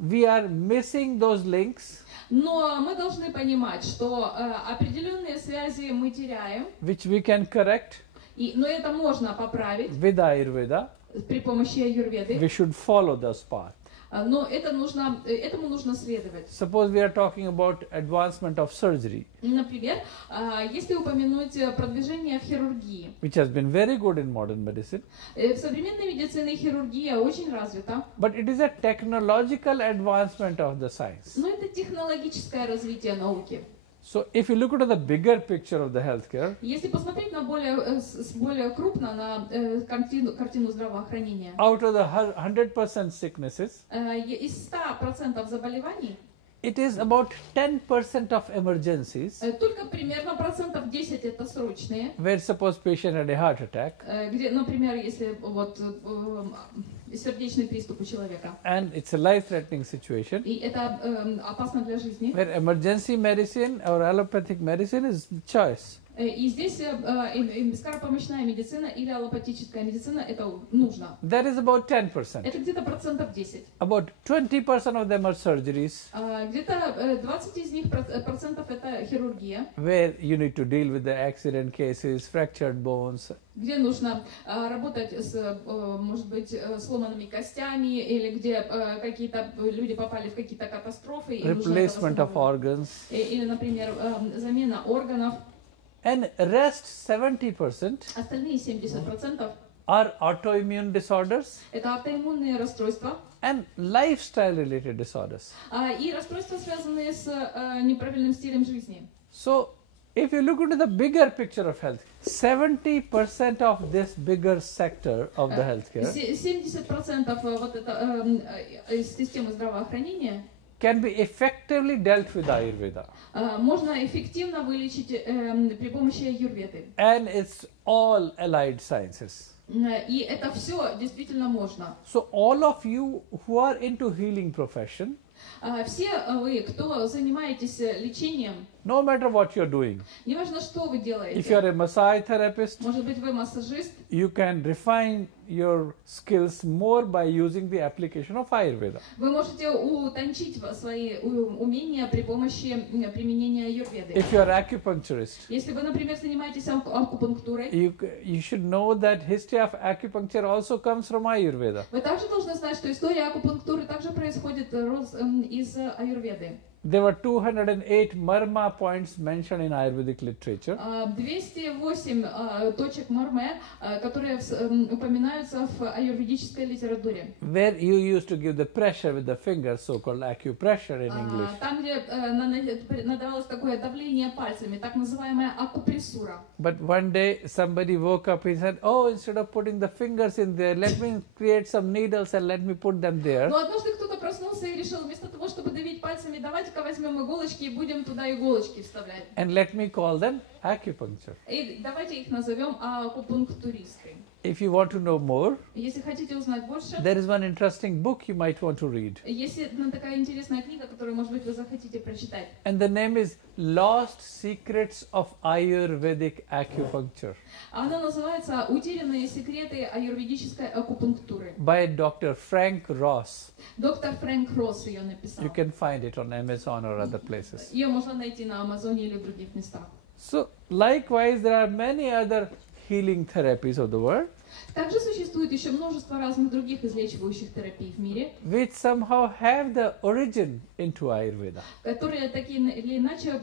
we are missing those links, но мы должны понимать, что определенные связи мы теряем, which we can correct но это можно поправить with Ayurveda, при помощи аюрведы, we should follow this path. но этому нужно следовать. Suppose we are talking about advancement of surgery, Например, если упомянуть продвижение в хирургии. which has been very good in modern medicine, В современной медицине хирургия очень развита, but it is a technological advancement of the science. но это технологическое развитие науки. So if you look at the bigger picture of the healthcare, Если посмотреть на более крупно на картину здравоохранения, out of the 100% sicknesses, из 100% заболеваний it is about 10% of emergencies, только примерно 10% это срочные, where suppose patient had a heart attack, где, например, если сердечный приступ у человека, and it's a life-threatening situation, и это опасно для жизни, where emergency medicine or allopathic medicine is choice. и здесь скоропомощная медицина или аллопатическая медицина это нужно. That is about 10%. Это где-то 10%. About 20% of them are surgeries, Где-то 20 из них процентов это хирургия, where you need to deal with the accident cases, fractured bones, где нужно работать с, может быть, сломанными костями, или где какие-то люди попали в какие-то катастрофы, и нужно это replacement of восстанавливать. organs, Или, например, замена органов. and rest 70% Остальные 70% are autoimmune disorders это автоиммунные расстройства and lifestyle related disorders. и расстройства, связанные с неправильным стилем жизни. So if you look into the bigger picture of health, 70% of this bigger sector of the healthcare 70% вот это системы здравоохранения can be effectively dealt with Ayurveda. Можно эффективно вылечить при помощи аюрведы. And it's all allied sciences. И это все действительно можно. So all of you who are into healing profession, Все вы, кто занимаетесь лечением, no matter what you're doing, неважно, что вы if делаете, you're a massage therapist, может быть, вы массажист, you can refine your skills more by using the application of Ayurveda. вы можете утончить свои умения при помощи применения аюрведы. If you're an acupuncturist, Если вы, например, занимаетесь акупунктурой, you should know that history of acupuncture also comes from Ayurveda. вы также должны знать, что история акупунктуры также происходит из аюрведы. There were 208 marma points mentioned in Ayurvedic literature. 208 точек марме, которые упоминаются в аюрведической литературе. Where you used to give the pressure with the fingers, so-called acupressure in English. Там, где надавалось такое давление пальцами, так называемая акупрессура. But one day somebody woke up and said, oh, instead of putting the fingers in there, let me create some needles and let me put them there. Но однажды кто-то проснулся и решил, вместо того, чтобы давить пальцами, давайте-ка возьмем иголочки и будем туда иголочки вставлять. And let me call them acupuncture. И давайте их назовем акупунктуристкой. If you want to know more, Если хотите узнать больше, there is one interesting book you might want to read. есть такая интересная книга, которую, может быть, вы захотите прочитать. And the name is Lost Secrets of Ayurvedic Acupuncture Она называется «Утерянные секреты аюрведической акупунктуры». by Dr. Frank Ross. Доктор Фрэнк Росс ее написал. You can find it on Amazon or other places. Ее можно найти на Амазоне или в других местах. So, likewise, there are many other healing therapies of the world Также существует еще множество разных других излечивающих терапий в мире, which somehow have the origin into Ayurveda. которые такие или иначе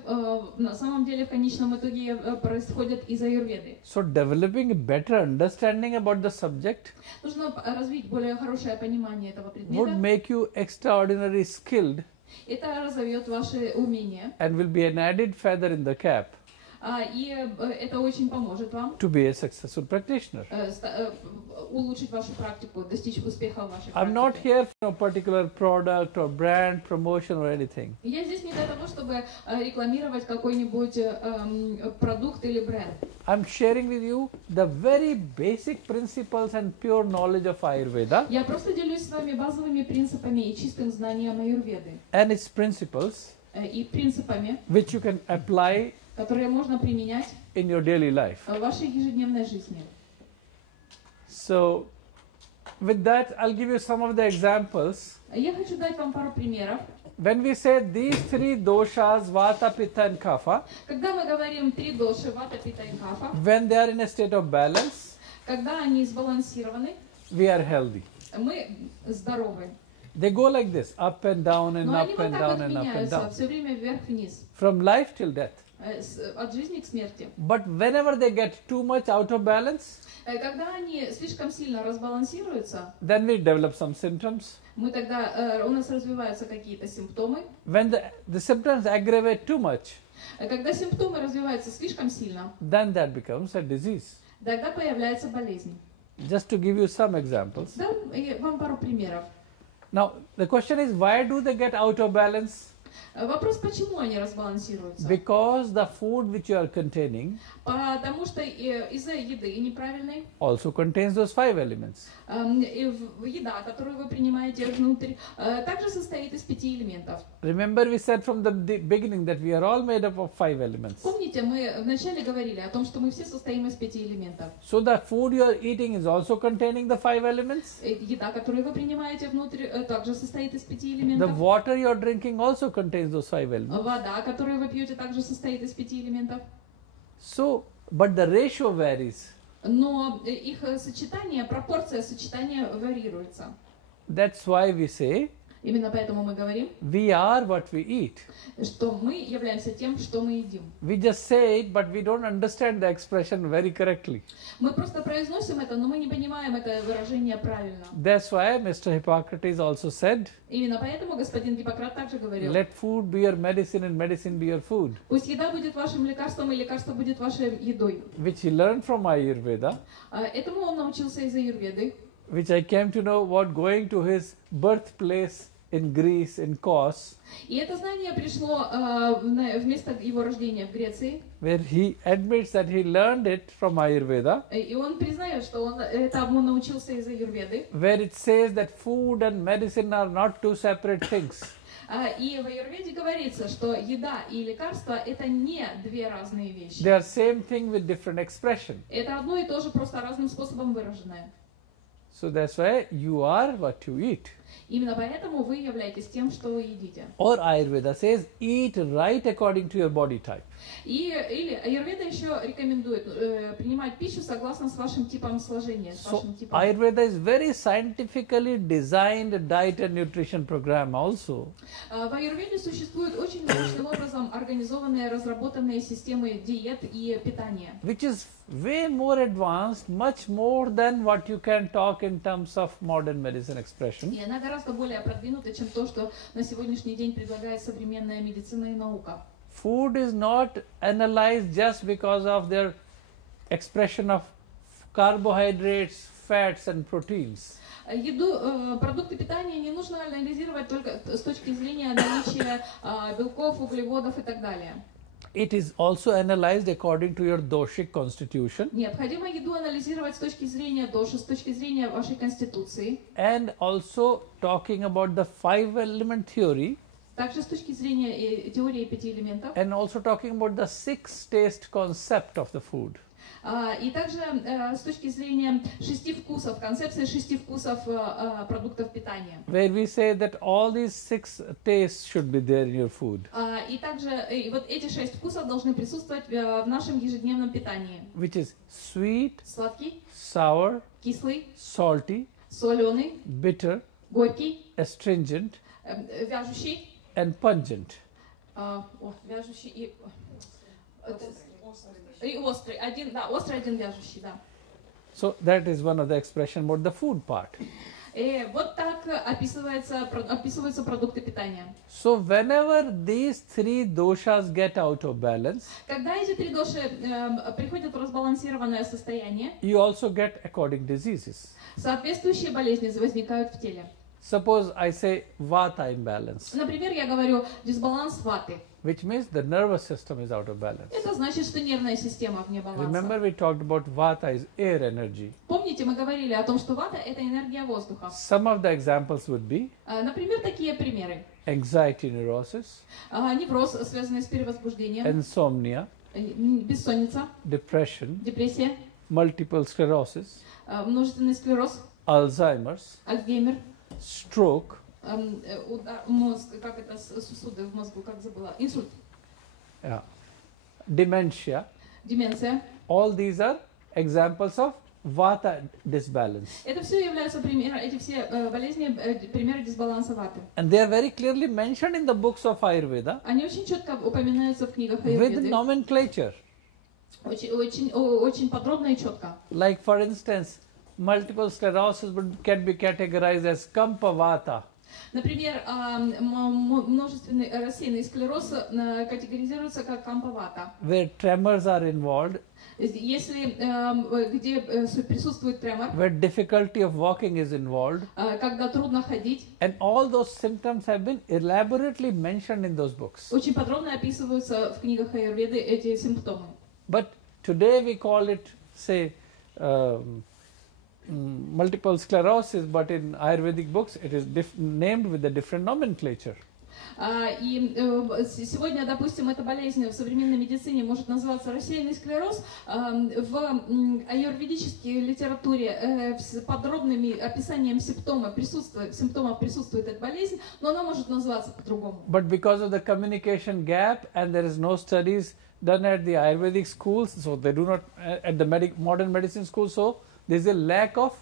на самом деле в конечном итоге происходят из аюрведы. So, developing a better understanding about the subject Нужно развить более хорошее понимание этого would предмета. make you extraordinarily skilled Это разовьет ваши умения, and will be an added feather in the cap и это очень поможет вам to be a successful practitioner. улучшить вашу практику, достичь успеха в вашей I'm not практике. here for a particular product or brand promotion or anything. Я здесь не для того, чтобы рекламировать какой-нибудь продукт или бренд. I'm sharing with you the very basic principles and pure knowledge of Ayurveda Я просто делюсь с вами базовыми принципами и чистым знанием аюрведы and its principles и принципами, which you can apply которые можно применять in your daily life. в вашей ежедневной жизни. So, with that, I'll give you some of the examples. Я хочу дать вам пару примеров. When we say these three doshas, Vata, Pitta and Kapha, Когда мы говорим три доши, вата, пита и кафа, when they are in a state of balance, когда они сбалансированы, we are healthy. мы здоровы. They go like this, up and down and Но они up вот and так down вот and up and меняются, down, все время вверх-вниз, from life till death. от жизни к смерти. But whenever they get too much out of balance, Когда они слишком сильно разбалансируются, then we develop some symptoms. мы тогда, у нас развиваются какие-то симптомы. When the symptoms aggravate too much, Когда симптомы развиваются слишком сильно, then that becomes a disease. тогда появляется болезнь. Just to give you some examples. Дам вам пару примеров. Now, the question is, why do they get out of balance? Вопрос, почему они разбалансируются? Because the food which you are containing Потому что из-за еды неправильной, also contains those 5 elements. еда, которую вы принимаете внутрь, также состоит из 5 элементов. Remember we said from the beginning that we are all made up of 5 elements. Помните, мы вначале говорили о том, что мы все состоим из 5 элементов. So the food you are eating is also containing the 5 elements. Еда, которую вы принимаете внутрь, также состоит из 5 The элементов. water you are drinking also contains those 5 elements. Вода, которую вы пьете, также состоит из 5 элементов. So, but the ratio varies. Но их сочетание, пропорция сочетания варьируется. That's why we say Именно поэтому мы говорим, we are what we eat. что мы являемся тем, что мы едим. We just say it, but we don't understand the expression very correctly. Мы просто произносим это, но мы не понимаем это выражение правильно. That's why Mr. Hippocrates also said, Именно поэтому господин Гиппократ также говорил, let food be your medicine and medicine be your food, пусть еда будет вашим лекарством, и лекарство будет вашей едой. which he learned from Ayurveda, Этому он научился из аюрведы, which I came to know what going to his birthplace in Greece, in Kos, И это знание пришло вместо его рождения в Греции. where he admits that he learned it from Ayurveda, И он признает, что он этому научился из аюрведы. where it says that food and medicine are not two separate things. И в аюрведе говорится, что еда и лекарства — это не две разные вещи. They are same thing with different expression. Это одно и то же, просто разным способом выраженное. So that's why you are what you eat. Именно поэтому вы являетесь тем, что вы едите. Or Ayurveda says, eat right according to your body type. Или аюрведа еще рекомендует принимать пищу согласно с вашим типом сложения, с So вашим типом. Ayurveda is very scientifically designed diet and nutrition program also. В аюрведе существуют очень научным образом организованные, разработанные системы диет и питания, Which is way more advanced, much more than what you can talk in terms of modern medicine expression. и она гораздо более продвинута, чем то, что на сегодняшний день предлагает современная медицина и наука. Food is not analyzed just because of their expression of carbohydrates, fats and proteins. Продукты питания не нужно анализировать только с точки зрения наличия белков, углеводов и так далее. It is also analyzed according to your doshic constitution Необходимо еду анализировать с точки зрения доши, с точки зрения вашей конституции, and also talking about the 5-element theory также с точки зрения теории 5 элементов, and also talking about the 6 taste concept of the food. и также с точки зрения 6 вкусов, концепции 6 вкусов продуктов питания. Where we say that all these 6 tastes should be there in your food, И также вот эти 6 вкусов должны присутствовать в нашем ежедневном питании. which is sweet, Сладкий, sour, кислый, salty, соленый, bitter, горький, astringent вяжущий, and pungent. Вяжущий и острый. Острый, один вяжущий, да. So that is one of the expression about the food part. Вот так описываются продукты питания. So whenever these 3 doshas get out of balance, Когда эти 3 доши приходят в разбалансированное состояние, you also get aquatic diseases. соответствующие болезни возникают в теле. Suppose I say vata imbalance, Например, я говорю дисбаланс ваты. which means the nervous system is out of balance. Это значит, что нервная система вне Remember баланса. we talked about vata is air energy. Помните, мы говорили о том, что вата — это энергия воздуха. Some of the examples would be Например, такие примеры. anxiety neurosis, Невроз, связанный с перевозбуждением, insomnia, бессонница, depression, депрессия, multiple sclerosis, множественный склероз, Alzheimer's, Альцгеймер, stroke, мозг, как это, сосуды в мозгу, как забыла, инсульт, dementia. деменция. All these are examples of vata disbalance. Это все являются примеры, эти все болезни, примеры дисбаланса ваты. And they are very clearly mentioned in the books of Ayurveda Они очень четко упоминаются в книгах with аюрведы, nomenclature. очень подробно и четко. Like for instance, multiple sclerosis can be categorized as Kampavata. Например, множественный рассеянный склероз категоризируется как кампавата. Where tremors are involved, Если где присутствует тремор, where difficulty of walking is involved, когда трудно ходить, and all those symptoms have been elaborately mentioned in those books. очень подробно описываются в книгах аюрведы эти симптомы. But today we call it, say, multiple sclerosis, but in Ayurvedic books it is named with a different nomenclature. И сегодня, допустим, эта болезнь в современной медицине может называться рассеянный склероз. В аюрведической литературе с подробным описанием симптомов присутствует эта болезнь, но она может называться по-другому. But because of the communication gap and there is no studies done at the Ayurvedic schools, so they do not at the modern medicine schools, so there is a lack of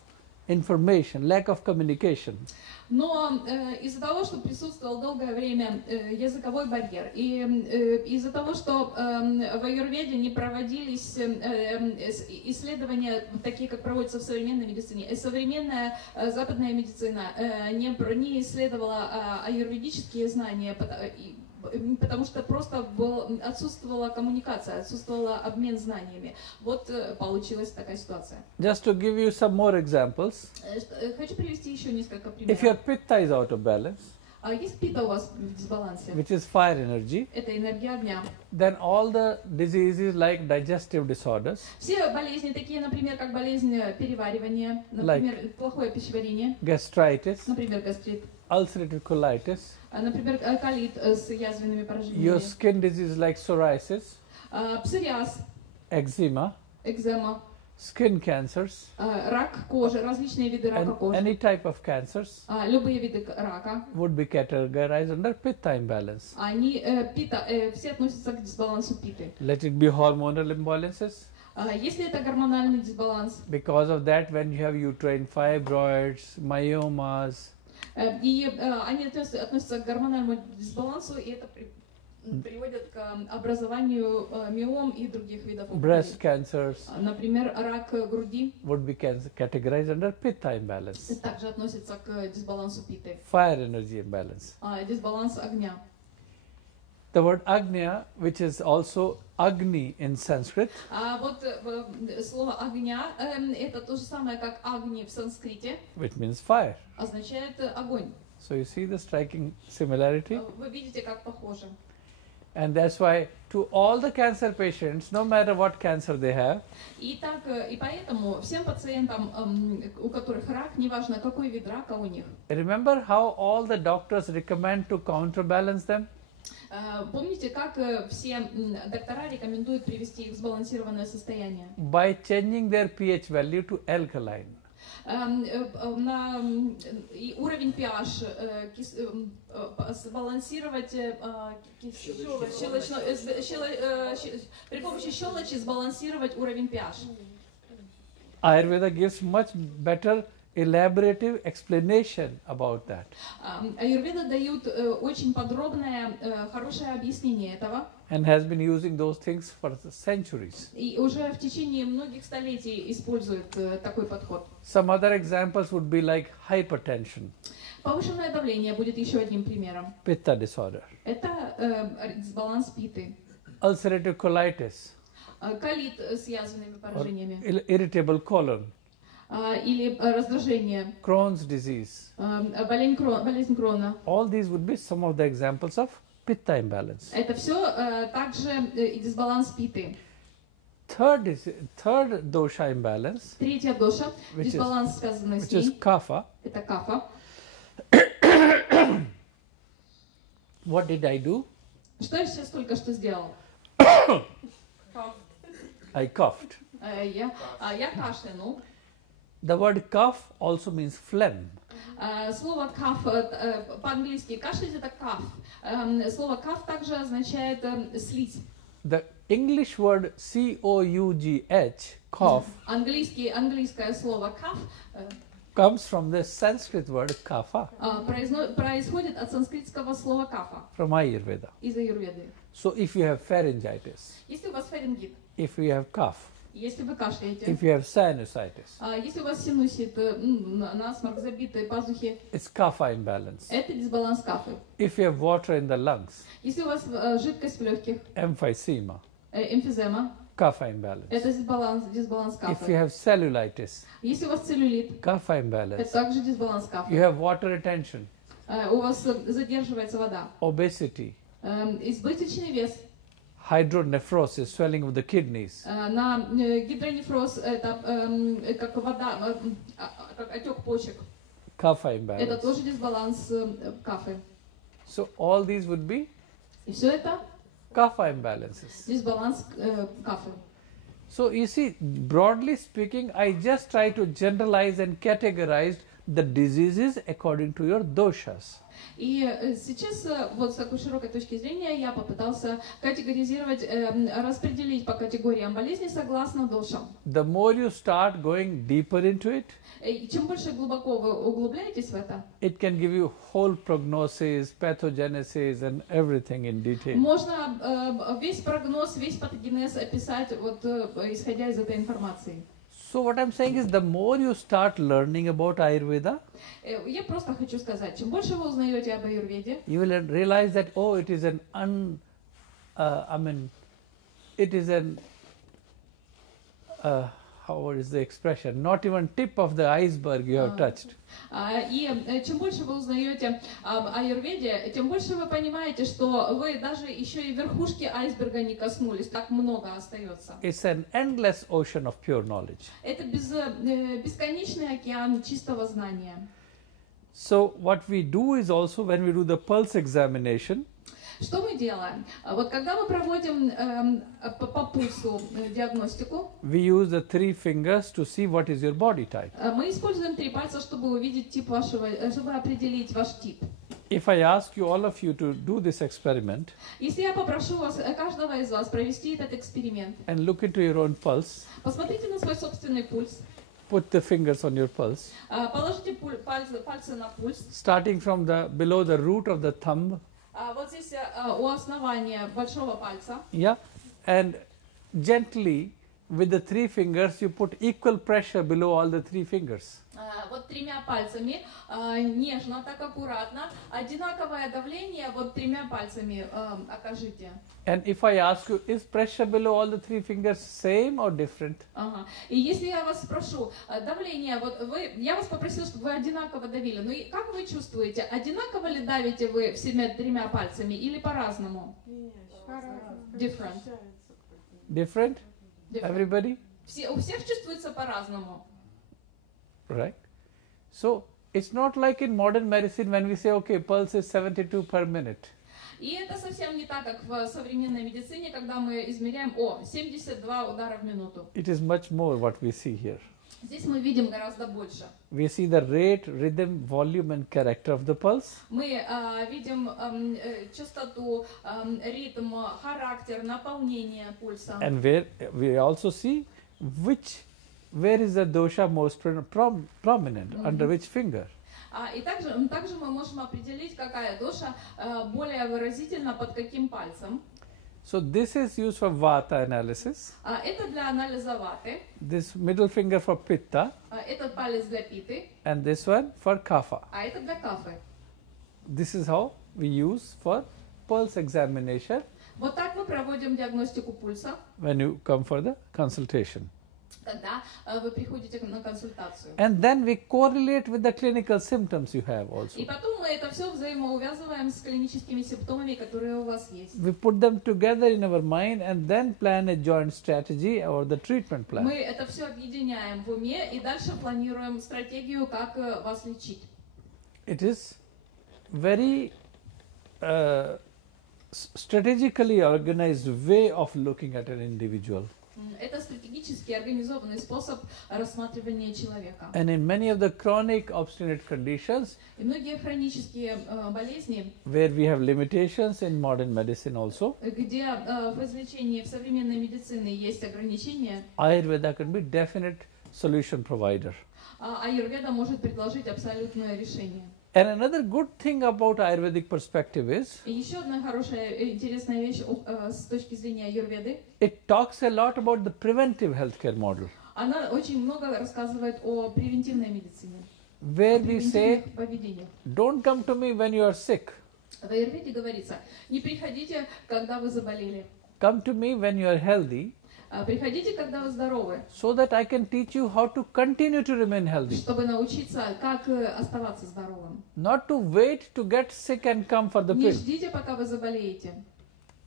information, lack of communication. Но из-за того, что присутствовал долгое время языковой барьер, и из-за того, что в аюрведе не проводились исследования, такие, как проводятся в современной медицине, современная западная медицина не исследовала аюрведические знания, потому что просто отсутствовала коммуникация, отсутствовал обмен знаниями. Вот получилась такая ситуация. Just to give you some more examples, Хочу привести еще несколько if your примеров. pitta is out of balance, Есть пита у вас в дисбалансе? which is fire energy, Это энергия огня. then all the diseases like digestive disorders, Все болезни такие, например, как болезнь переваривания, например, плохое пищеварение, gastritis, например, гастрит, ulcerative colitis, например, колит с язвенными your поражениями, skin disease like psoriasis, псориаз, eczema, экзема, skin cancers, рак кожи, различные виды рака and кожи, any type of cancers любые виды рака, would be categorized under pitta imbalance. они пита, все относятся к дисбалансу питы. Let it be hormonal imbalances. Если это гормональный дисбаланс, Because of that, when you have uterine fibroids, myomas, и они относятся к гормональному дисбалансу, и это приводит к образованию миом и других видов breast опухолей. cancers Например, рак груди would be categorized under pitta imbalance. также относится к дисбалансу питы. Fire energy imbalance. Дисбаланс огня. The word agnya, which is also agni in Sanskrit, Вот слово огня, это то же самое, как агни в санскрите, which means fire. означает огонь. So you see the striking similarity. Вы видите, как похоже. And that's why to all the cancer patients, no matter what cancer they have, И поэтому всем пациентам, у которых рак, неважно какой вид рака у них, remember how all the doctors recommend to counterbalance them? помните, как все доктора рекомендуют привести их в сбалансированное состояние? By changing their pH value to alkaline. И уровень pH сбалансировать при помощи щелочи сбалансировать уровень pH. Ayurveda gives much better elaborative explanation about that. Аюрведа дают очень подробное, хорошее объяснение этого. And has been using those things for centuries. И уже в течение многих столетий используют такой подход. Some other examples would be like hypertension, Повышенное давление будет еще одним примером. pitta disorder, Это дисбаланс питы. ulcerative colitis, Колит с язвенными поражениями. irritable colon, Или раздражение, Crohn's disease. болезнь Крона. All these would be some of the examples of pitta imbalance. Это все также и дисбаланс питы. Third dosha imbalance, Третья доша, Which is- дисбаланс, связанный с which is ней, kapha. это кафа. What did I do? Что я сейчас только что сделал? I coughed. Я кашлянул. The word cough also means phlegm. Слово каф, по-английски кашлять это каф. Слово каф также означает слизь. The English word C-O-U-G-H, cough, Английское слово каф comes from the Sanskrit word kapha происходит от санскритского слова кафа from Ayurveda. из аюрведы. So if you have pharyngitis, Если у вас фарингит, if you have cough, если вы кашляете, if you have sinusitis, если у вас синусит, насморк, забитые пазухи, it's kapha imbalance. это дисбаланс кафы. If you have water in the lungs, Если у вас жидкость в легких, emphysema, эмфизема, kapha imbalance. это дисбаланс If you кафы. have cellulitis, Если у вас целлюлит, kapha это imbalance. также дисбаланс You кафы. have water retention, У вас задерживается вода. obesity, Избыточный вес. hydronephrosis, swelling of the kidneys, На гидронефроз это как вода, как отек почек. kapha Это imbalance. тоже дисбаланс кафы. So all these would be И все это kapha imbalances. дисбаланс кафы. So you see, broadly speaking, I just try to generalize and categorize the diseases according to your doshas. И сейчас вот с такой широкой точки зрения я попытался категоризировать, распределить по категориям болезней согласно дошам. The more you start going deeper into it, И чем больше глубоко вы углубляетесь в это, it can give you whole prognosis, pathogenesis and everything in detail. можно весь прогноз, весь патогенез описать, вот исходя из этой информации. So what I'm saying is the more you start learning about Ayurveda, Я просто хочу сказать, чем больше вы узнаете об аюрведе, you will realize that, oh, it is it is an, how is the expression? Not even tip of the iceberg you have touched. И чем больше вы узнаете об аюрведе, тем больше вы понимаете, что вы даже еще и верхушки айсберга не коснулись, так много остается. It's an endless ocean of pure knowledge. Это бесконечный океан чистого знания. So what we do is also when we do the pulse examination, Что мы делаем? Вот когда мы проводим по пульсу диагностику, we use the 3 fingers to see what is your body type. мы используем 3 пальца, чтобы увидеть тип вашего, чтобы определить ваш тип. If I ask you, all of you, to do this experiment Если я попрошу вас, каждого из вас провести этот эксперимент, and look into your own pulse, посмотрите на свой собственный пульс, put the fingers on your pulse, положите пальцы на пульс, starting from below the root of the thumb, вот здесь у основания большого пальца, yeah, and gently with the 3 fingers you put equal pressure below all the 3 fingers. Вот 3 пальцами, нежно, так аккуратно, одинаковое давление вот 3 пальцами окажите. And if I ask you, is pressure below all the 3 fingers same or different? Ага. И если я вас спрошу, давление, вот я вас попросила, чтобы вы одинаково давили, но как вы чувствуете, одинаково ли давите вы всеми 3 пальцами или по-разному? Different. Different? Everybody? У всех чувствуется по-разному. Right? So it's not like in modern medicine when we say, okay, pulse is 72 per minute. И это совсем не так, как в современной медицине, когда мы измеряем 72 удара в минуту. It is much more what we see here. Здесь мы видим гораздо больше. We see the rate, rhythm, volume and character of the pulse. Мы видим частоту, ритм, характер, наполнение пульса. And where we also see where is the dosha most prominent, under which finger. И также мы можем определить, какая доша более выразительна под каким пальцем. So this is used for vata analysis. Это для анализа ваты. This middle finger for pitta. Этот палец для питы. And this one for kapha. А это для кафы. This is how we use for pulse examination. Вот так мы проводим диагностику пульса. When you come for the consultation. Когда вы приходите на консультацию. And then we correlate with the clinical symptoms you have also. И потом мы это все взаимоувязываем с клиническими симптомами, которые у вас есть. We put them together in our mind and then plan a joint strategy or the treatment plan. Мы это все объединяем в уме и дальше планируем стратегию, как вас лечить. It is very strategically organized way of looking at an individual. Это стратегически организованный способ рассматривания человека. And in many of the chronic obstinate conditions, И многие хронические болезни, where we have limitations in modern medicine also, где в излечении в современной медицине есть ограничения, Ayurveda can be definite solution provider. аюрведа может предложить абсолютное решение. And another good thing about Ayurvedic perspective is, И еще одна хорошая, интересная вещь с точки зрения аюрведы, it talks a lot about the preventive healthcare model, она очень много рассказывает о превентивной медицине, where we say, превентивных поведениях. don't come to me when you are sick, В аюрведе говорится, не приходите, когда вы заболели, come to me when you are healthy, приходите, когда вы здоровы, so that I can teach you how to continue to remain healthy. чтобы научиться, как оставаться здоровым. Not to wait to get sick and come for the Не pill. ждите, пока вы заболеете.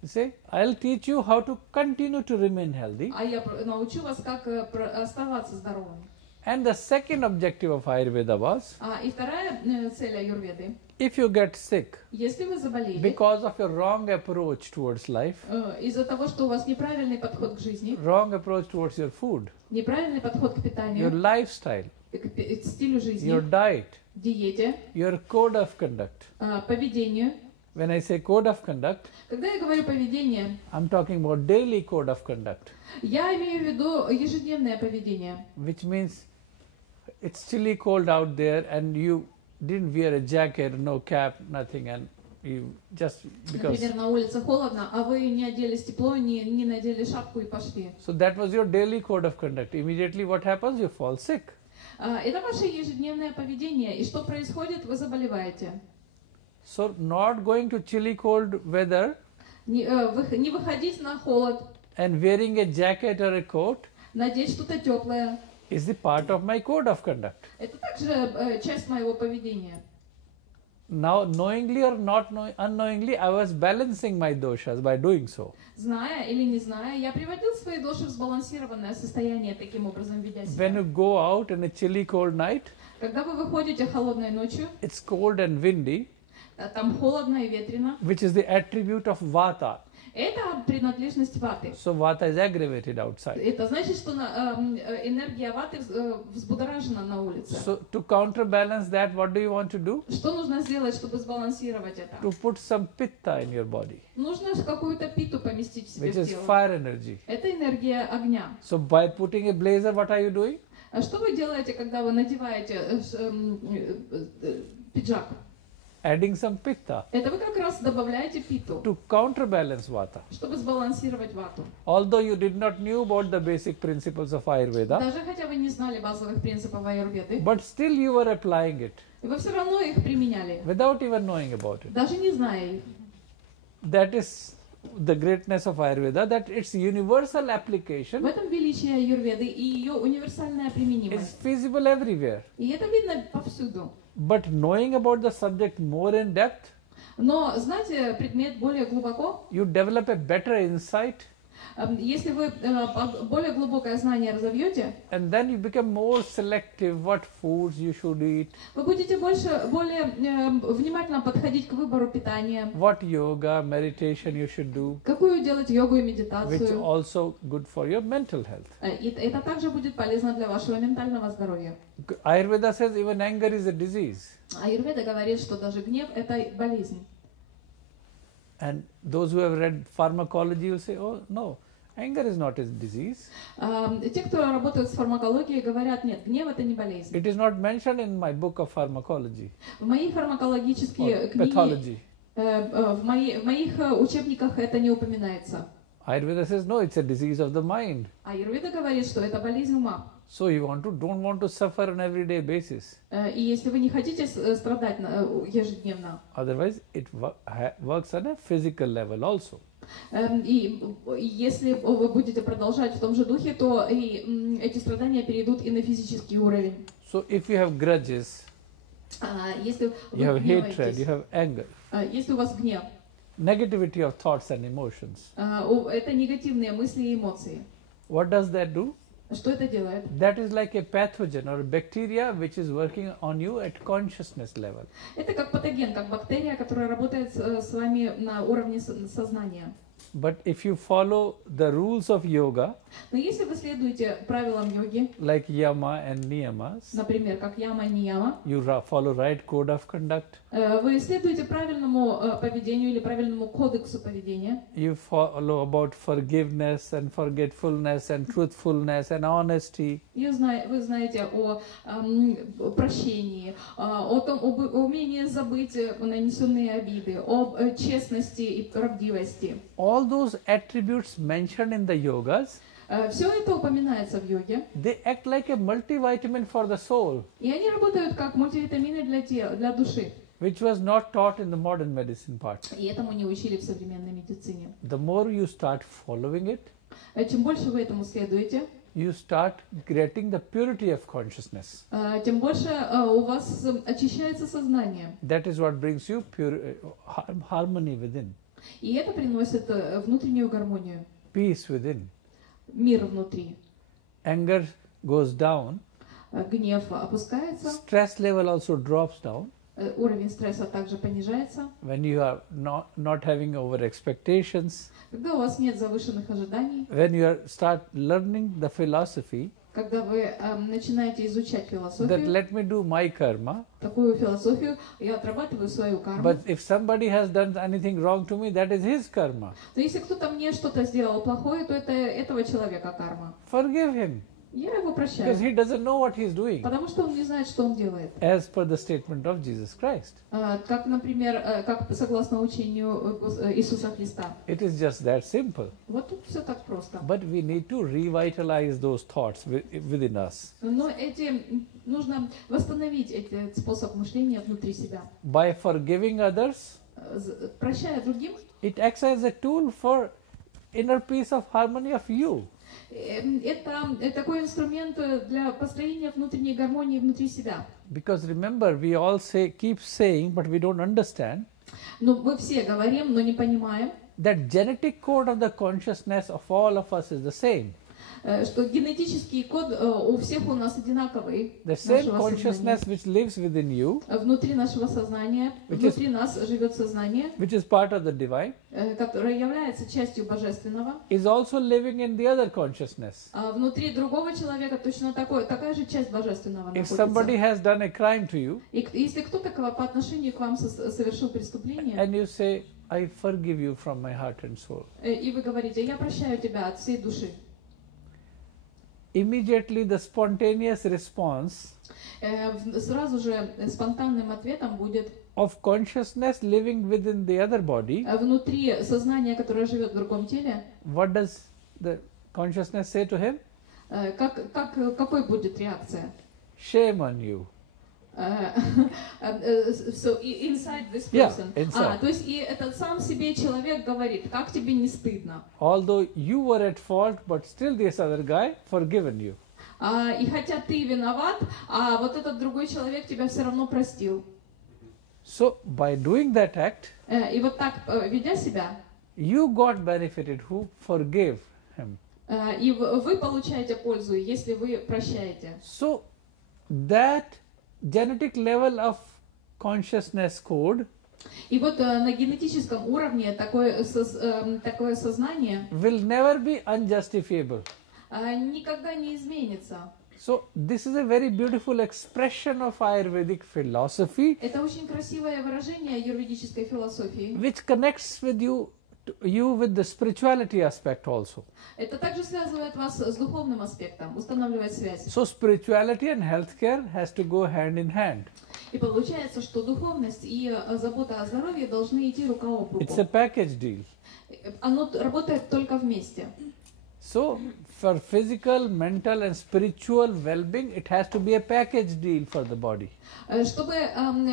You say, I'll teach you how to continue to remain healthy. А я научу вас, как оставаться здоровым. And the second objective of Ayurveda was, И вторая цель аюрведы. if you get sick Если вы заболели, because of your wrong approach towards life, из-за того, что у вас неправильный подход к жизни, wrong approach towards your food, неправильный подход к your питанию, lifestyle, к стилю жизни, your diet, диете, your code of conduct. поведению. When I say code of conduct, Когда я говорю поведение, I'm talking about daily code of conduct, я имею в виду ежедневное поведение. which means it's chilly cold out there and you didn't wear a jacket, no cap, nothing, and you just because. Например, на улице холодно, а вы не оделись тепло, не надели шапку и пошли. So that was your daily code of conduct. Immediately what happens? You fall sick. Это ваше ежедневное поведение. И что происходит? Вы заболеваете. So not going to chilly cold weather Не выходить на холод, and wearing a jacket or a coat Надеть что-то теплое. is the part of my code of conduct. Это также часть моего поведения. Now, knowingly or not unknowingly, I was balancing my doshas by doing so. Зная или не зная, я приводил свои доши в сбалансированное состояние таким образом, ведя себя. When you go out in a chilly cold night, Когда вы выходите холодной ночью, it's cold and windy, там холодно и ветрено, which is the attribute of vata. это принадлежность ваты. So vata is aggravated outside. Это значит, что энергия ваты взбудоражена на улице. So to counterbalance that, what do you want to do? Что нужно сделать, чтобы сбалансировать это? To put some pitta in your body, Нужно какую-то питу поместить в себе which в is тело. fire energy. Это энергия огня. So by putting a blazer, what are you doing? А что вы делаете, когда вы надеваете пиджак? Adding some pitta Это вы как раз добавляете питу, to counterbalance vata. чтобы сбалансировать вату. Although you did not knew about the basic principles of Ayurveda, Даже хотя вы не знали базовых принципов аюрведы, but still you were applying it вы все равно их применяли, without even knowing about it. даже не зная их. That is the greatness of Ayurveda, that its universal В application этом величие аюрведы и ее универсальная is применимость. feasible everywhere. И это видно повсюду. But knowing about the subject more in depth, Но знать предмет более глубоко, you develop a better insight, если вы более глубокое знание разовьете, and then you become more selective what foods you should eat, вы будете более внимательно подходить к выбору питания, what yoga, meditation you should do, какую делать йогу и which медитацию. also good for your mental health. И это также будет полезно для вашего ментального здоровья. Ayurveda says even anger is a disease. Аюрведа говорит, что даже гнев – это болезнь. And those who have read pharmacology will say, oh no, anger is not a disease. Те, кто работают с фармакологией, говорят, нет, гнев – это не болезнь. It is not mentioned in my book of pharmacology В моих фармакологические or книги, pathology. в моих учебниках это не упоминается. Ayurveda says, no, it's a disease of the mind. Аюрведа говорит, что это болезнь ума. So you don't want to suffer on everyday basis. И если вы не хотите страдать ежедневно, Otherwise, it works on a physical level also. и если вы будете продолжать в том же духе, то и эти страдания перейдут и на физический уровень. So if you have grudges, Если вы you have hatred, гневаетесь, you have anger, если у вас гнев, negativity of thoughts and emotions, это негативные мысли и эмоции. what does that do? Что это делает? That is like a pathogen or a bacteria which is working on you at consciousness level. Это как патоген, как бактерия, которая работает с вами на уровне сознания. But if you follow the rules of yoga, Но если вы следуете правилам йоги, like yama and niyamas, например, как яма и нияма, you follow right code of conduct, вы следуете правильному поведению или правильному кодексу поведения, you follow about forgiveness and forgetfulness and truthfulness and honesty, и вы знаете о прощении, об умении забыть нанесенные обиды, об честности и правдивости. all those attributes mentioned in the yogas, Все это упоминается в йоге, they act like a multivitamin for the soul, и они работают как мультивитамины для души. which was not taught in the modern medicine part. И этому не учили в современной медицине. The more you start following it, Чем больше вы этому следуете, you start getting the purity of consciousness. тем больше у вас очищается сознание. That is what brings you harmony within, И это приносит внутреннюю гармонию, peace within. мир внутри. Anger goes down, Гнев опускается, stress level also drops down уровень стресса также понижается. when you are not having over expectations, Когда у вас нет завышенных ожиданий, when you start learning the philosophy когда вы начинаете изучать that философию, let me do my karma, такую философию, я отрабатываю свою карму. but if somebody has done anything wrong to me, that is his karma. Но если кто-то мне что-то сделал плохое, то это этого человека карма. Forgive him, Я его because прощаю, he doesn't know what he's doing, потому что он не знает, что он делает. as per the statement of Jesus Christ. Как, например, как согласно учению Иисуса Христа. It is just that simple. Вот тут все так просто. But we need to revitalize those thoughts within us. Но нужно восстановить этот способ мышления внутри себя. By forgiving others, Прощая другим, it acts as a tool for inner peace of harmony of you. Это такой инструмент для построения внутренней гармонии внутри себя. Because remember, we all keep saying, but we don't understand. Но мы все говорим, но не понимаем. That genetic code of the consciousness of all of us is the same. Что генетический код у всех у нас одинаковый. The same consciousness which lives within you, внутри нашего сознания, внутри нас живет сознание, which is part of the divine, которое является частью божественного, is also living in the other consciousness. Внутри другого человека точно такая же часть божественного If находится. somebody has done a crime to you, И если кто-то по отношению к вам совершил преступление, and you say, I forgive you from my heart and soul, и вы говорите, я прощаю тебя от всей души, immediately the spontaneous response сразу же спонтанным ответом будет of consciousness living within the other body. Внутри сознания, которое живет в другом теле, What does the consciousness say to him? какой будет реакция? Shame on you. So inside this Yeah, person. inside. То есть и этот сам себе человек говорит, как тебе не стыдно? Although you were at fault, but still this other guy forgiven you. И хотя ты виноват, а вот этот другой человек тебя все равно простил. So by doing that act, И вот так ведя себя, you got benefited who forgave him. и вы получаете пользу, если вы прощаете. So that genetic level of consciousness code И вот на генетическом уровне такое сознание will never be unjustifiable. никогда не изменится. So this is a very beautiful expression of Ayurvedic philosophy, Это очень красивое выражение юридической философии. which connects with you with the spirituality aspect also. Это также связывает вас с духовным аспектом, устанавливает связь. So spirituality and healthcare has to go hand in hand. И получается, что духовность и забота о здоровье должны идти рука об руку. It's a package deal. Оно работает только вместе. So for physical, mental and spiritual well-being, it has to be a package deal for the body. Чтобы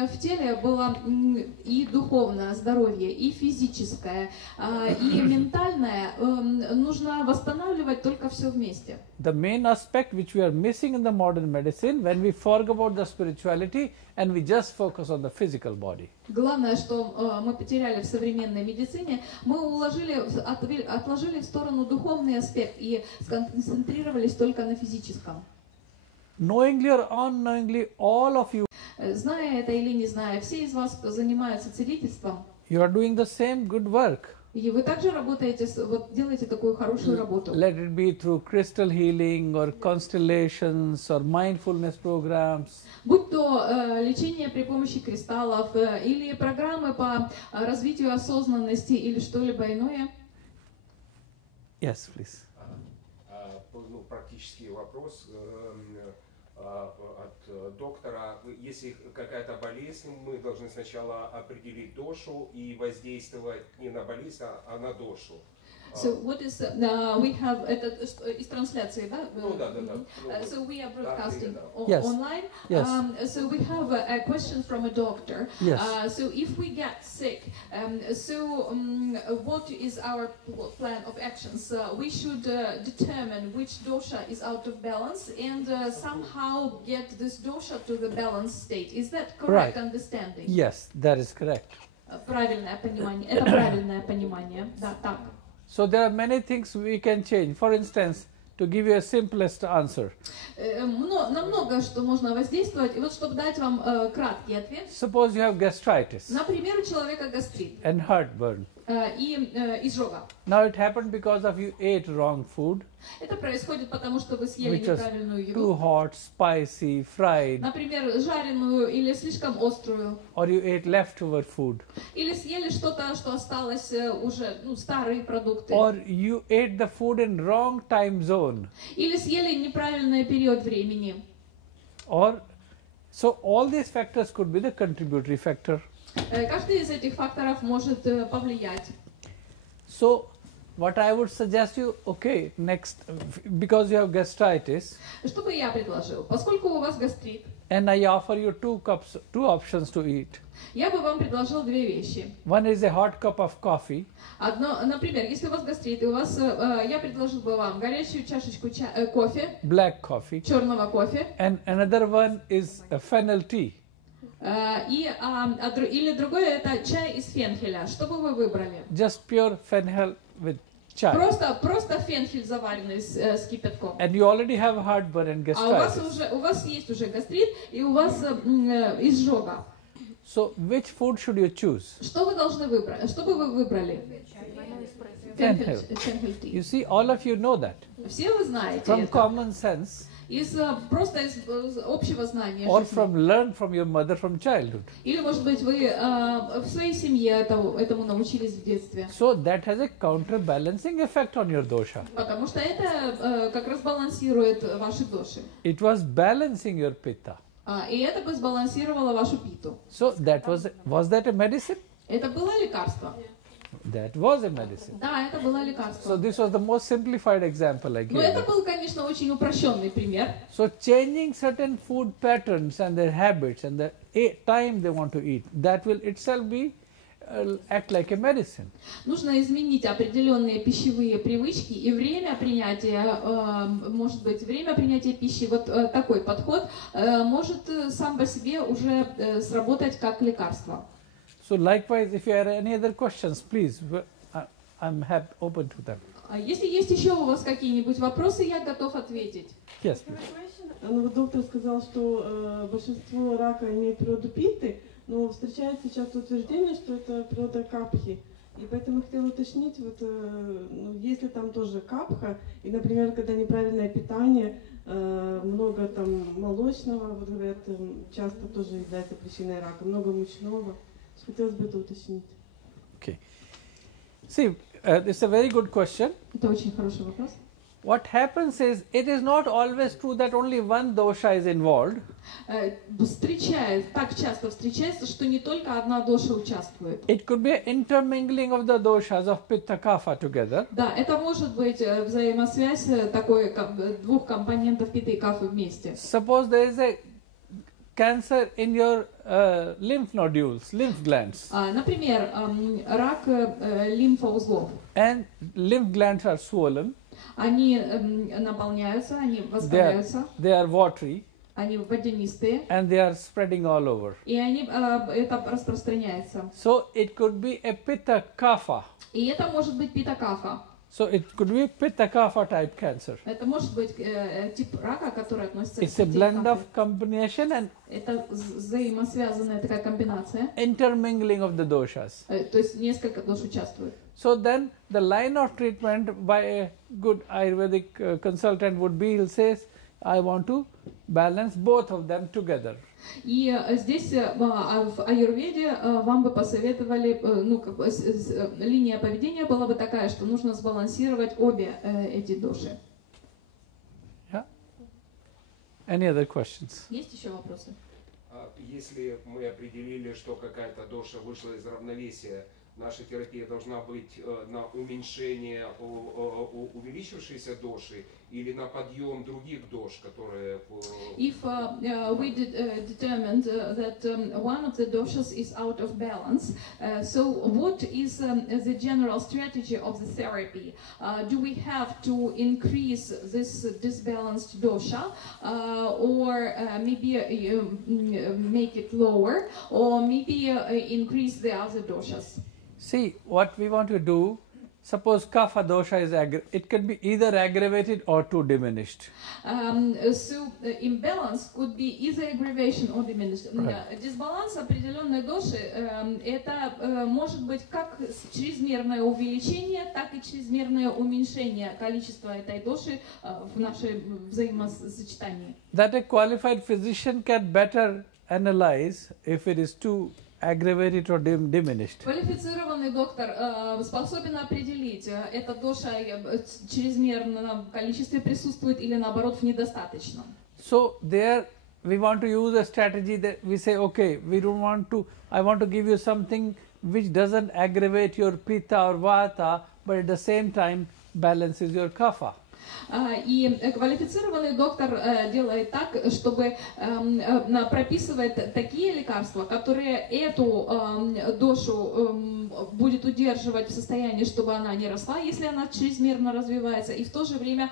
в теле было и духовное здоровье, и физическое, и ментальное, нужно восстанавливать только все вместе. The main aspect which we are missing in the modern medicine when we forget about the spirituality and we just focus on the physical body. Главное, что мы потеряли в современной медицине, мы отложили в сторону духовный аспект и сконцентрировались только на физическом. Knowingly or unknowingly, all of you, Зная это или не зная, все из вас, кто занимается целительством, you are doing the same good work. и вы также работаете, делаете такую хорошую работу. Let it be through crystal healing or constellations or mindfulness programs. Будь то лечение при помощи кристаллов или программы по развитию осознанности или что-либо иное. Yes, please. Практический вопрос от доктора. Если какая-то болезнь, мы должны сначала определить дошу и воздействовать не на болезнь, а на дошу. So what is we have это из трансляции, да? So we are broadcasting Yes. online. Yes. So we have a question from a doctor. Yes. So if we get sick, what is our plan of actions? We should determine which dosha is out of balance and somehow get this dosha to the balanced state. Is that correct understanding? Yes, that is correct. Правильное понимание. Это правильное понимание. Да, так. So there are many things we can change. For instance, to give you a simplest answer. На много что можно воздействовать. И вот чтобы дать вам краткий ответ. Suppose you have gastritis Например, у человека гастрит and heartburn. и изжога. Now it happened because of you ate wrong food, Это происходит потому, что вы съели which was неправильную too еду. hot, spicy, fried, Например, жареную или слишком острую. or you ate leftover food, Или съели что-то, что осталось уже, старые продукты. or you ate the food in wrong time zone, Или съели неправильный период времени. or so all these factors could be the contributory factor. Каждый из этих факторов может повлиять. So what I would suggest you, okay, next, because you have gastritis, Что бы я предложил? Поскольку у вас гастрит, and I offer you two options to eat. я бы вам предложил две вещи. One is a hot cup of coffee, Одно, например, если у вас гастрит, и у вас, я предложил бы вам горячую чашечку кофе, black coffee, черного кофе, and another one is a fennel tea. Или другое это чай из фенхеля. Что бы вы выбрали? Just pure fennel with chai. Просто фенхель заваренный с кипятком. And you already have heartburn and gastritis. У вас есть уже гастрит и у вас изжога. So which food should you choose? Что вы должны выбрать? Что бы вы выбрали? Fenhel. Фенхель tea. You see, all of you know that. Все вы знаете From это. common sense, Просто из общего знания or жизни. from learn from your mother from childhood. Или, может быть, вы в своей семье этому научились в детстве. So that has a counterbalancing effect on your dosha. Потому что это как раз балансирует ваши доши. It was balancing your pitta. И это бы сбалансировало вашу питу. So that was that a medicine? Это было лекарство? That was a medicine. Да, это было So лекарство. this was the most simplified example I Но gave это you. был, конечно, очень упрощенный пример. So changing certain food patterns and their habits and the time they want to eat, that will itself be act like a medicine. Нужно изменить определенные пищевые привычки и время принятия, может быть, время принятия пищи, вот такой подход может сам по себе уже сработать как лекарство. So likewise, if you have any other questions, please, I'm open to them. Если есть еще у вас какие-нибудь вопросы, я готов ответить. Yes, please. Ну, вот доктор сказал, что большинство рака имеет природу питты, но встречается часто утверждение, что это природа капхи. И поэтому хотела уточнить, вот, если там тоже капха, и, например, когда неправильное питание, много там молочного, вот говорят, часто тоже является причиной рака, много мучного. Хотелось бы это уточнить. Okay. See, it's a very good question. Это очень хороший вопрос. What happens is, it is not always true that only one dosha is involved. Так часто встречается, что не только одна доша участвует. It could be an intermingling of the doshas of pitta kapha together. Да, это может быть взаимосвязь такой двух компонентов питы и кафы вместе. Suppose there is a cancer in your lymph nodules, lymph glands, Например, рак лимфоузлов. and lymph glands are swollen, Они наполняются, они воспаляются, they are watery, они водянистые, and they are spreading all over. и это распространяется. So it could be a pitta kapha. И это может быть пита-кафа. So it could be pitta kapha type cancer. Это может быть тип рака, который относится It's к a пите и blend of кафе. combination and Это взаимосвязанная такая комбинация. intermingling of the doshas. То есть несколько дош участвует. So then the line of treatment by a good Ayurvedic consultant would be, he'll say, I want to balance both of them together. И здесь в аюрведе вам бы посоветовали, линия поведения была бы такая, что нужно сбалансировать обе эти доши. Yeah? Any other questions? Есть еще вопросы? Если мы определили, что какая-то доша вышла из равновесия, наша терапия должна быть на уменьшение увеличившейся доши или на подъем других дош, которые... If we determined that one of the doshas is out of balance, so what is the general strategy of the therapy? Do we have to increase this disbalanced dosha, or maybe make it lower, or maybe increase the other doshas? See, what we want to do, suppose kapha dosha is, it can be either aggravated or too diminished. So imbalance could be either aggravation or diminished. Right. Дисбаланс определенной доши это может быть как чрезмерное увеличение, так и чрезмерное уменьшение количества этой доши в нашей взаимосочетании. That a qualified physician can better analyze if it is too aggravated or diminished. Квалифицированный доктор способен определить, эта доша в чрезмерном количестве присутствует или наоборот в недостаточном. So there we want to use a strategy that we say, okay, we don't want to, I want to give you something which doesn't aggravate your pitta or vata, but at the same time balances your kapha. И квалифицированный доктор делает так, чтобы прописывает такие лекарства, которые эту дошу будет удерживать в состоянии, чтобы она не росла, если она чрезмерно развивается, и в то же время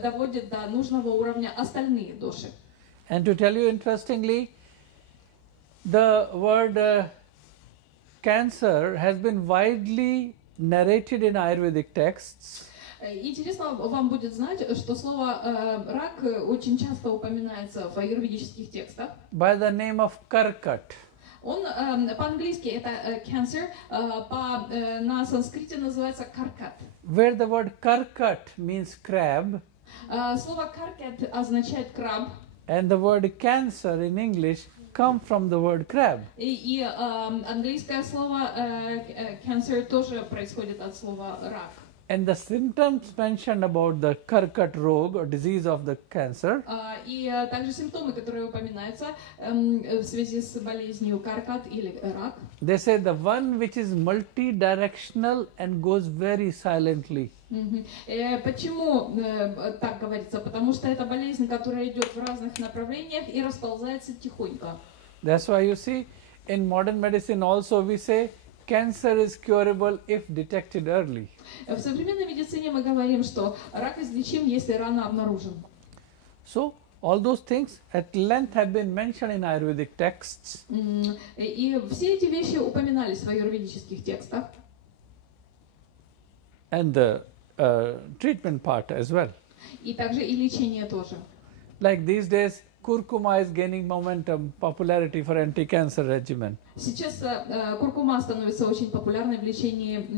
доводит до нужного уровня остальные доши. And to tell you interestingly, the word cancer has been widely narrated in Ayurvedic texts. Интересно вам будет знать, что слово рак очень часто упоминается в аюрведических текстах. By the name of Karkat. Он по-английски это cancer, на санскрите называется каркат. Where the word Karkat means crab. Слово каркат означает краб. And the word cancer in English come from the word crab. И английское слово cancer тоже происходит от слова рак. And the symptoms mentioned about the Karkat rog or disease of the cancer И также симптомы, которые упоминаются в связи с болезнью каркат или рак. they say the one which is multi-directional and goes very silently. Почему так говорится? Потому что это болезнь, которая идет в разных направлениях и расползается тихонько. That's why you see in modern medicine also we say cancer is curable if detected early. В современной медицине мы говорим, что рак излечим, если рано обнаружен. So all those things at length have been mentioned in Ayurvedic texts. И все эти вещи упоминались в аюрведических текстах. And the treatment part as well. И также и лечение тоже. Like these days, curcuma is gaining momentum, popularity for anti-cancer regimen. Сейчас куркума становится очень популярной в лечении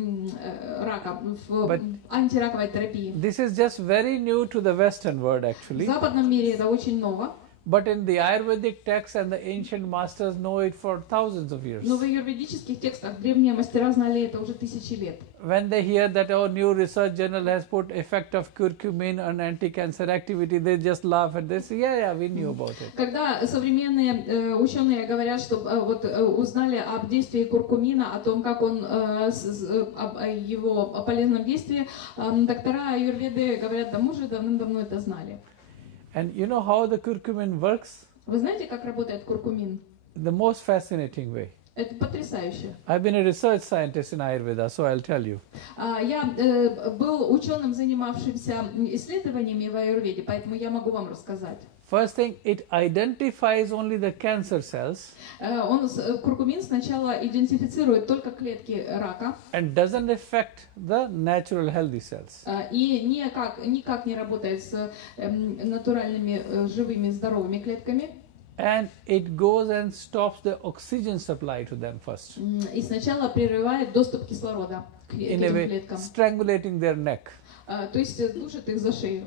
рака, в антираковой терапии. This is just very new to the Western world В actually. западном мире это очень ново. But in the Ayurvedic texts and the ancient masters know it for thousands of years. Но в аюрведических текстах древние мастера знали это уже тысячи лет. When they hear that our new research journal has put effect of curcumin on anti-cancer activity, they just laugh and they say, yeah, we knew about it. Когда современные ученые говорят, что вот узнали об действии куркумина, о том, как он, о его полезном действии, доктора аюрведы говорят, да мы уже давным-давно это знали. And you know how the curcumin works? Вы знаете, как работает куркумин? The most fascinating way. Это потрясающе. I've been a research scientist in Ayurveda, so I'll tell you. Я был ученым, занимавшимся исследованиями в аюрведе, поэтому я могу вам рассказать. First thing, it identifies only the cancer cells Куркумин сначала идентифицирует только клетки рака and doesn't affect the natural healthy cells. и никак не работает с натуральными живыми здоровыми клетками. And it goes and stops the oxygen supply to them first, И сначала прерывает доступ кислорода к in a этим way клеткам. strangulating their neck. То есть душит их за шею.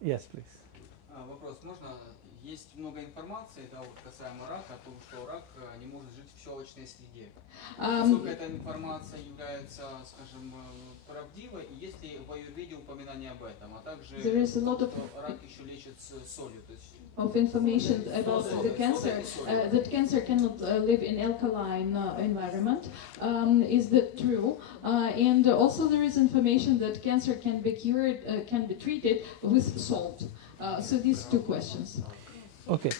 Yes, please. Вопрос, можно? Есть много информации, да, вот касаемо рака, о том, что рак не может жить в щелочной среде. Насколько эта информация является, скажем, правдивой, и есть ли в аюрведе упоминание об этом, а также что рак еще лечит солью, то есть Of information about the cancer, that cancer cannot live in alkaline environment. Is that true? And also there is information that cancer can be cured, can be treated with salt. So these two questions. Okay.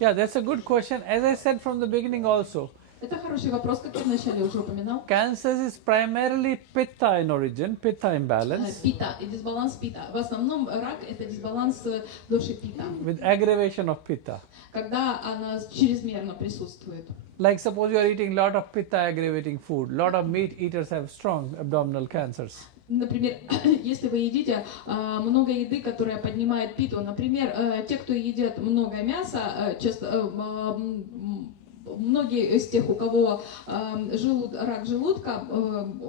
Yeah, that's a good question. As I said from the beginning also, Это хороший вопрос, как я вначале уже упоминал. cancer is primarily pitta in origin, pitta imbalance, Пита и дисбаланс пита. В основном рак это дисбаланс доши пита, with aggravation of pitta. когда она чрезмерно присутствует. Like suppose you are eating lot of pitta aggravating food. Lot of meat eaters have strong abdominal cancers. Например, если вы едите много еды, которая поднимает питу, например, те, кто едят много мяса, часто многие из тех, у кого рак желудка,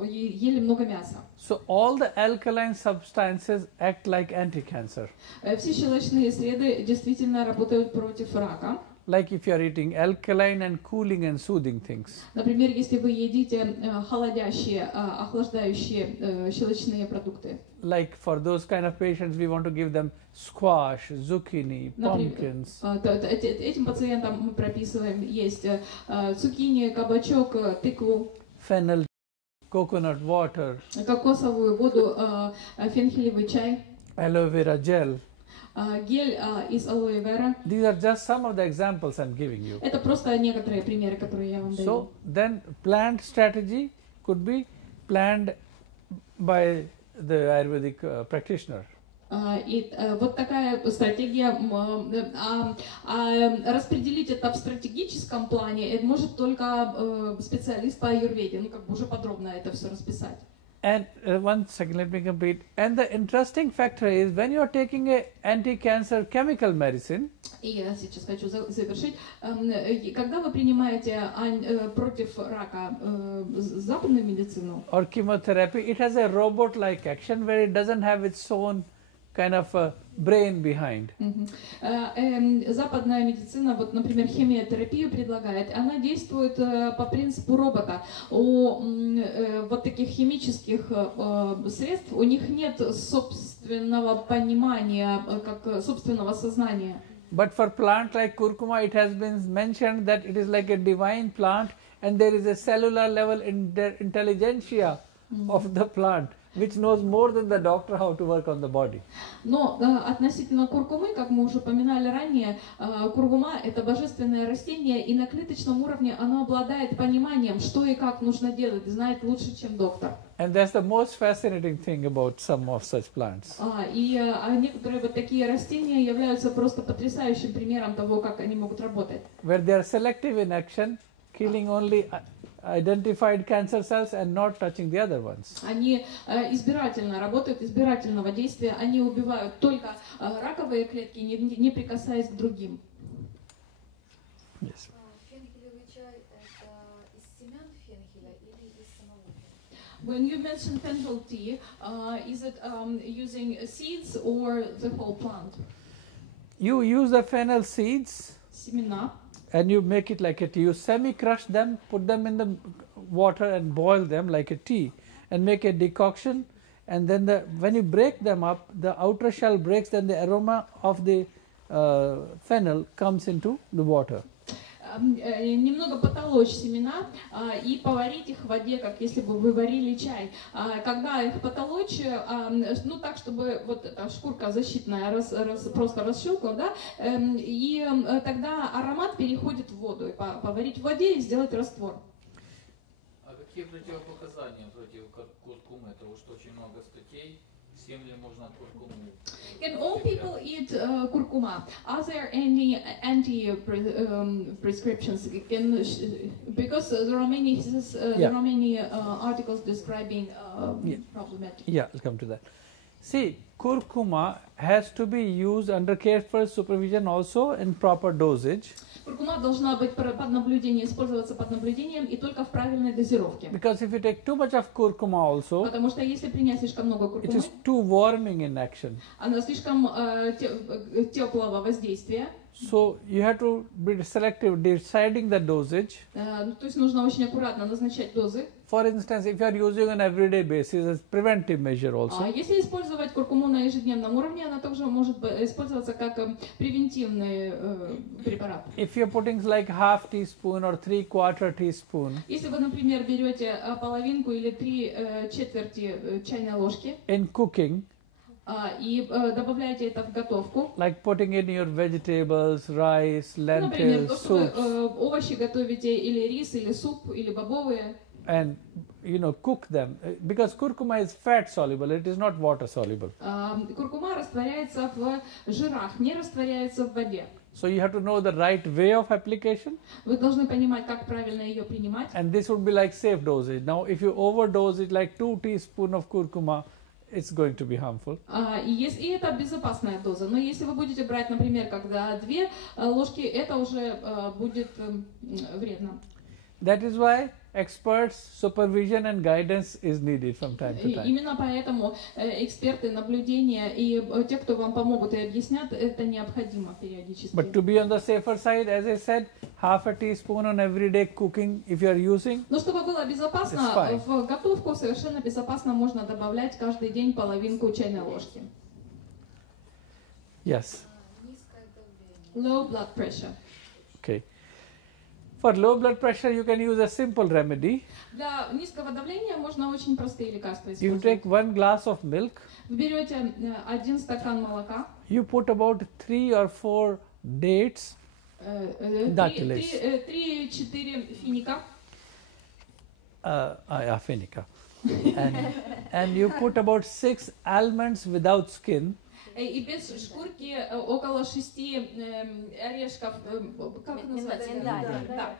ели много мяса. So all the alkaline substances act like anti-cancer. Все щелочные среды действительно работают против рака. Like if you are eating alkaline and cooling and soothing things. Например, если вы едите холодящие, охлаждающие щелочные продукты. Like for those kind of patients, we want to give them squash, zucchini, pumpkins. Этим пациентам мы прописываем есть цукини, кабачок, тыкву. Fennel. coconut water, кокосовую воду, фенхелевый чай, aloe vera gel. Гель из алоэ вера. These are just some of the examples I'm giving you. Это просто некоторые примеры, которые я вам даю. So then planned strategy could be planned by the Ayurvedic practitioner. И вот такая стратегия, распределить это в стратегическом плане, это может только специалист по аюрведе, ну как бы уже подробно это все расписать. And one second, let me complete. And the interesting factor is when you are taking a anti-cancer chemical medicine. И я сейчас хочу завершить. Когда вы принимаете против рака западную медицину, Or chemotherapy, it has a robot-like action where it doesn't have its own kind of a brain behind. Западная медицина, вот, например, химиотерапию предлагает, она действует по принципу робота. У вот таких химических средств у них нет собственного понимания, как собственного сознания. But for plant like curcuma, it has been mentioned that it is like a divine plant, and there is a cellular level intelligentsia of the plant, which knows more than the doctor how to work on the body. Но относительно куркумы, как мы уже упоминали ранее, куркума – это божественное растение, и на клеточном уровне оно обладает пониманием, что и как нужно делать, знает лучше, чем доктор. And that's the most fascinating thing about some of such plants. И некоторые вот такие растения являются просто потрясающим примером того, как они могут работать. Where they are selective in action, killing only identified cancer cells and not touching the other ones. Они избирательно работают, избирательного действия, они убивают только раковые клетки, не прикасаясь к другим. Yes. Фенхелевый чай – это из семян фенхеля или из самого фенхеля? When you mention fennel tea, is it using seeds or the whole plant? You use the fennel seeds Семена. and you make it like a tea. You semi-crush them, put them in the water and boil them like a tea and make a decoction. And then when you break them up, the outer shell breaks, then the aroma of the fennel comes into the water. Немного потолочь семена и поварить их в воде, как если бы вы варили чай. Когда их потолочь, ну так, чтобы вот эта шкурка защитная просто расщелкала, да, и тогда аромат переходит в воду. И поварить в воде и сделать раствор. А какие противопоказания против куркумы? Это уж очень много статей. Всем ли можно куркуму? Can all people eat curcuma? Are there any prescriptions? Because there are many there are many articles describing problematic. Yeah, I'll come to that. See, curcuma has to be used under careful supervision also in proper dosage. Куркума должна быть под наблюдением, использоваться под наблюдением и только в правильной дозировке. Because if you take too much of curcuma also, Потому что если принять слишком много it куркумы, is too warming in action. она слишком теплого воздействия. So you have to be selective deciding the dosage. То есть нужно очень аккуратно назначать дозы. For instance, if you are using on everyday basis as preventive measure also. Если использовать куркуму на ежедневном уровне, она также может использоваться как превентивный препарат. If you are putting like half teaspoon or 3/4 teaspoon Если вы, например, берете половинку или 3/4 чайной ложки in cooking, и добавляете это в готовку, like putting in your vegetables, rice, например, lentils, то, что вы soups, овощи готовите, или рис, или суп, или бобовые, and cook them, because curcuma is fat soluble, it is not water soluble. Куркума растворяется в жирах, не растворяется в воде. So you have to know the right way of application, Вы должны понимать, как правильно ее принимать. and this would be like safe dosage. Now if you overdose it like 2 teaspoons of curcuma, it's going to be harmful. И это безопасная доза. Но если вы будете брать, например, когда 2 ложки, это уже будет вредно. That is why experts, supervision and guidance is needed from time to time. Именно поэтому эксперты, наблюдения и те, кто вам помогут и объяснят, это необходимо периодически. But to be on the safer side, as I said, half a teaspoon on everyday cooking if you are using. Но чтобы было безопасно, в готовку совершенно безопасно можно добавлять каждый день половинку чайной ложки. Yes. Низкое давление. Low blood pressure. Okay. For low blood pressure, you can use a simple remedy. Для низкого давления можно очень простые лекарства You использовать. take 1 glass of milk. Вы берете 1 стакан молока, You put about 3 or 4 dates. Дателис. 3-4 финика. Finica. And you put about 6 almonds without skin. И без шкурки около 6 орешков, как называется? Да.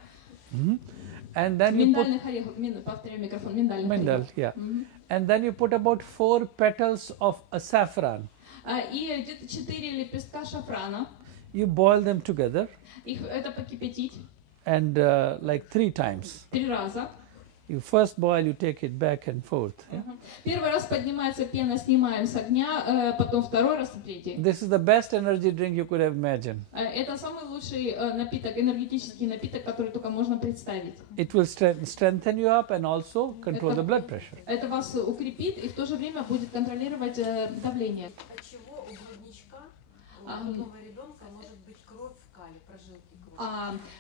And then you put Миндальных орехов, повторяю микрофон, миндальных Mindal, орехов. yeah. And then you put about 4 petals of a saffron. И где-то 4 лепестка шафрана. You boil them together Их это покипятить and like 3 times. 3 раза. You first boil, you take it back and forth. Yeah? Первый раз поднимается пена, снимаем с огня, потом второй раз и третий. This is the best energy drink you could have imagined. Это самый лучший напиток, энергетический напиток, который только можно представить. It will strengthen you up and also control the blood pressure. Это вас укрепит и в то же время будет контролировать давление. От чего у грудничка, у грудного ребенка может быть кровь в кале, прожилки крови?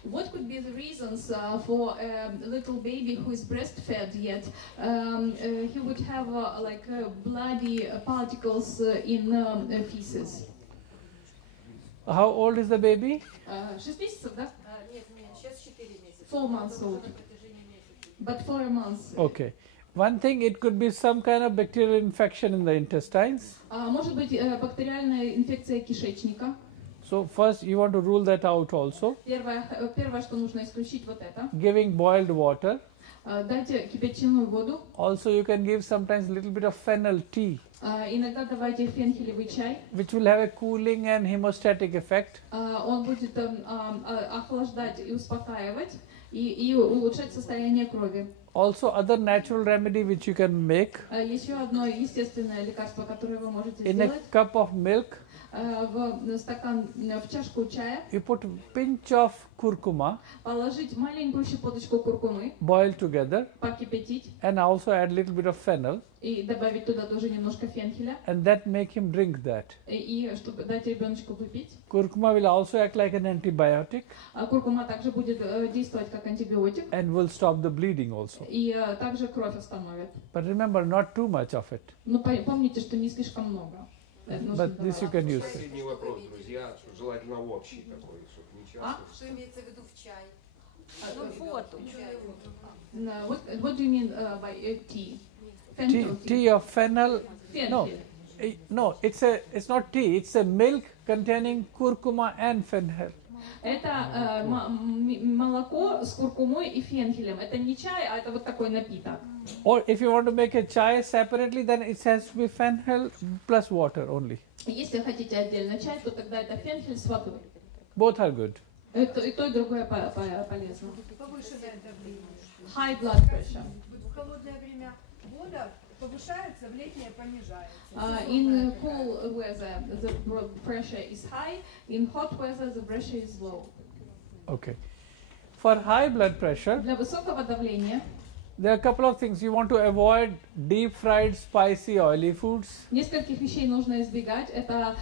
What could be the reasons for a little baby who is breastfed yet? He would have like bloody particles in feces. How old is the baby? 6 месяцев, да? Нет, сейчас 4 месяца. 4 months old. But 4 months. Okay. One thing, it could be some kind of bacterial infection in the intestines. Может быть бактериальная инфекция кишечника. So first you want to rule that out also. Первое, что нужно исключить вот это. Giving boiled water. Дайте кипяченую воду. Also you can give sometimes a little bit of fennel tea. Иногда давайте фенхелевый чай. Which will have a cooling and hemostatic effect. Он будет охлаждать и успокаивать и улучшать состояние крови. Also other natural remedy which you can make. Еще одно естественное лекарство, которое вы можете In a сделать. cup of milk. В чашку чая. You put pinch of curcuma. Положить маленькую щепоточку куркумы. Boil together. Покипятить. And also add a little bit of fennel. И добавить туда тоже немножко фенхеля. And that make him drink that. И чтобы дать ребеночку выпить. Curcuma will also act like an antibiotic. Куркума также будет действовать как антибиотик. And will stop the bleeding also. И также кровь остановит. But remember, not too much of it. Но помните, что не слишком много. But this you can use. Последний вопрос, друзья, желательно общий такой, чтобы не часто. Что имеется в виду в чай? What do you mean by tea? Tea of fennel. No, it's not tea. It's a milk containing curcuma and fennel. Это молоко с куркумой и фенхелем. Это не чай, а это вот такой напиток. Or if you want to make a chai separately, then it has to be fennel plus water only. Если хотите отдельно чай, то тогда это фенхель с водой. Both are good. И то, и другое полезно. Повышенное давление. High blood pressure. В холодное время года повышается, в летнее понижается. In cool weather, the blood pressure is high. In hot weather, the pressure is low. Okay. For high blood pressure, Для высокого давления there are a couple of things. You want to avoid deep fried, spicy, oily foods. нескольких вещей нужно избегать. Это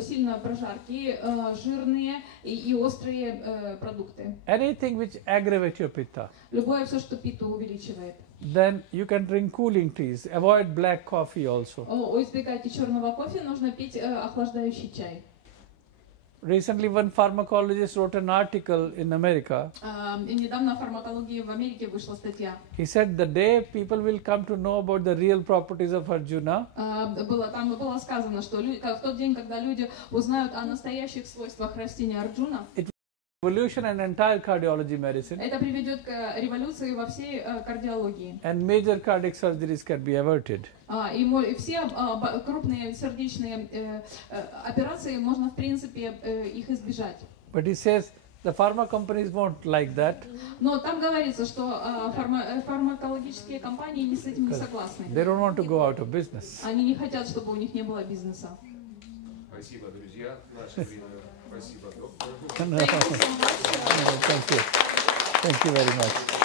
сильно прожаркие, жирные и острые продукты. Anything which aggravate your pitta. Любое все, что питу увеличивает. Then you can drink cooling teas. Avoid black coffee also. Избегайте черного кофе, нужно пить охлаждающий чай. Recently, one pharmacologist wrote an article in America. Недавно в фармакологии в Америке вышла статья. He said the day people will come to know about the real properties of Arjuna, Там было сказано, что в тот день, когда люди узнают о настоящих свойствах растения Арджуна, evolution and entire cardiology medicine, это приведет к революции во всей кардиологии. and major cardiac surgeries can be averted. И все крупные сердечные операции можно, в принципе, их избежать. But he says the pharma companies won't like that. Но там говорится, что фармакологические компании не с этим не согласны. They don't want to go out of business. Они не хотят, чтобы у них не было бизнеса. Спасибо, друзья. Наше время. Спасибо, доктор. Thank you. Thank you very much.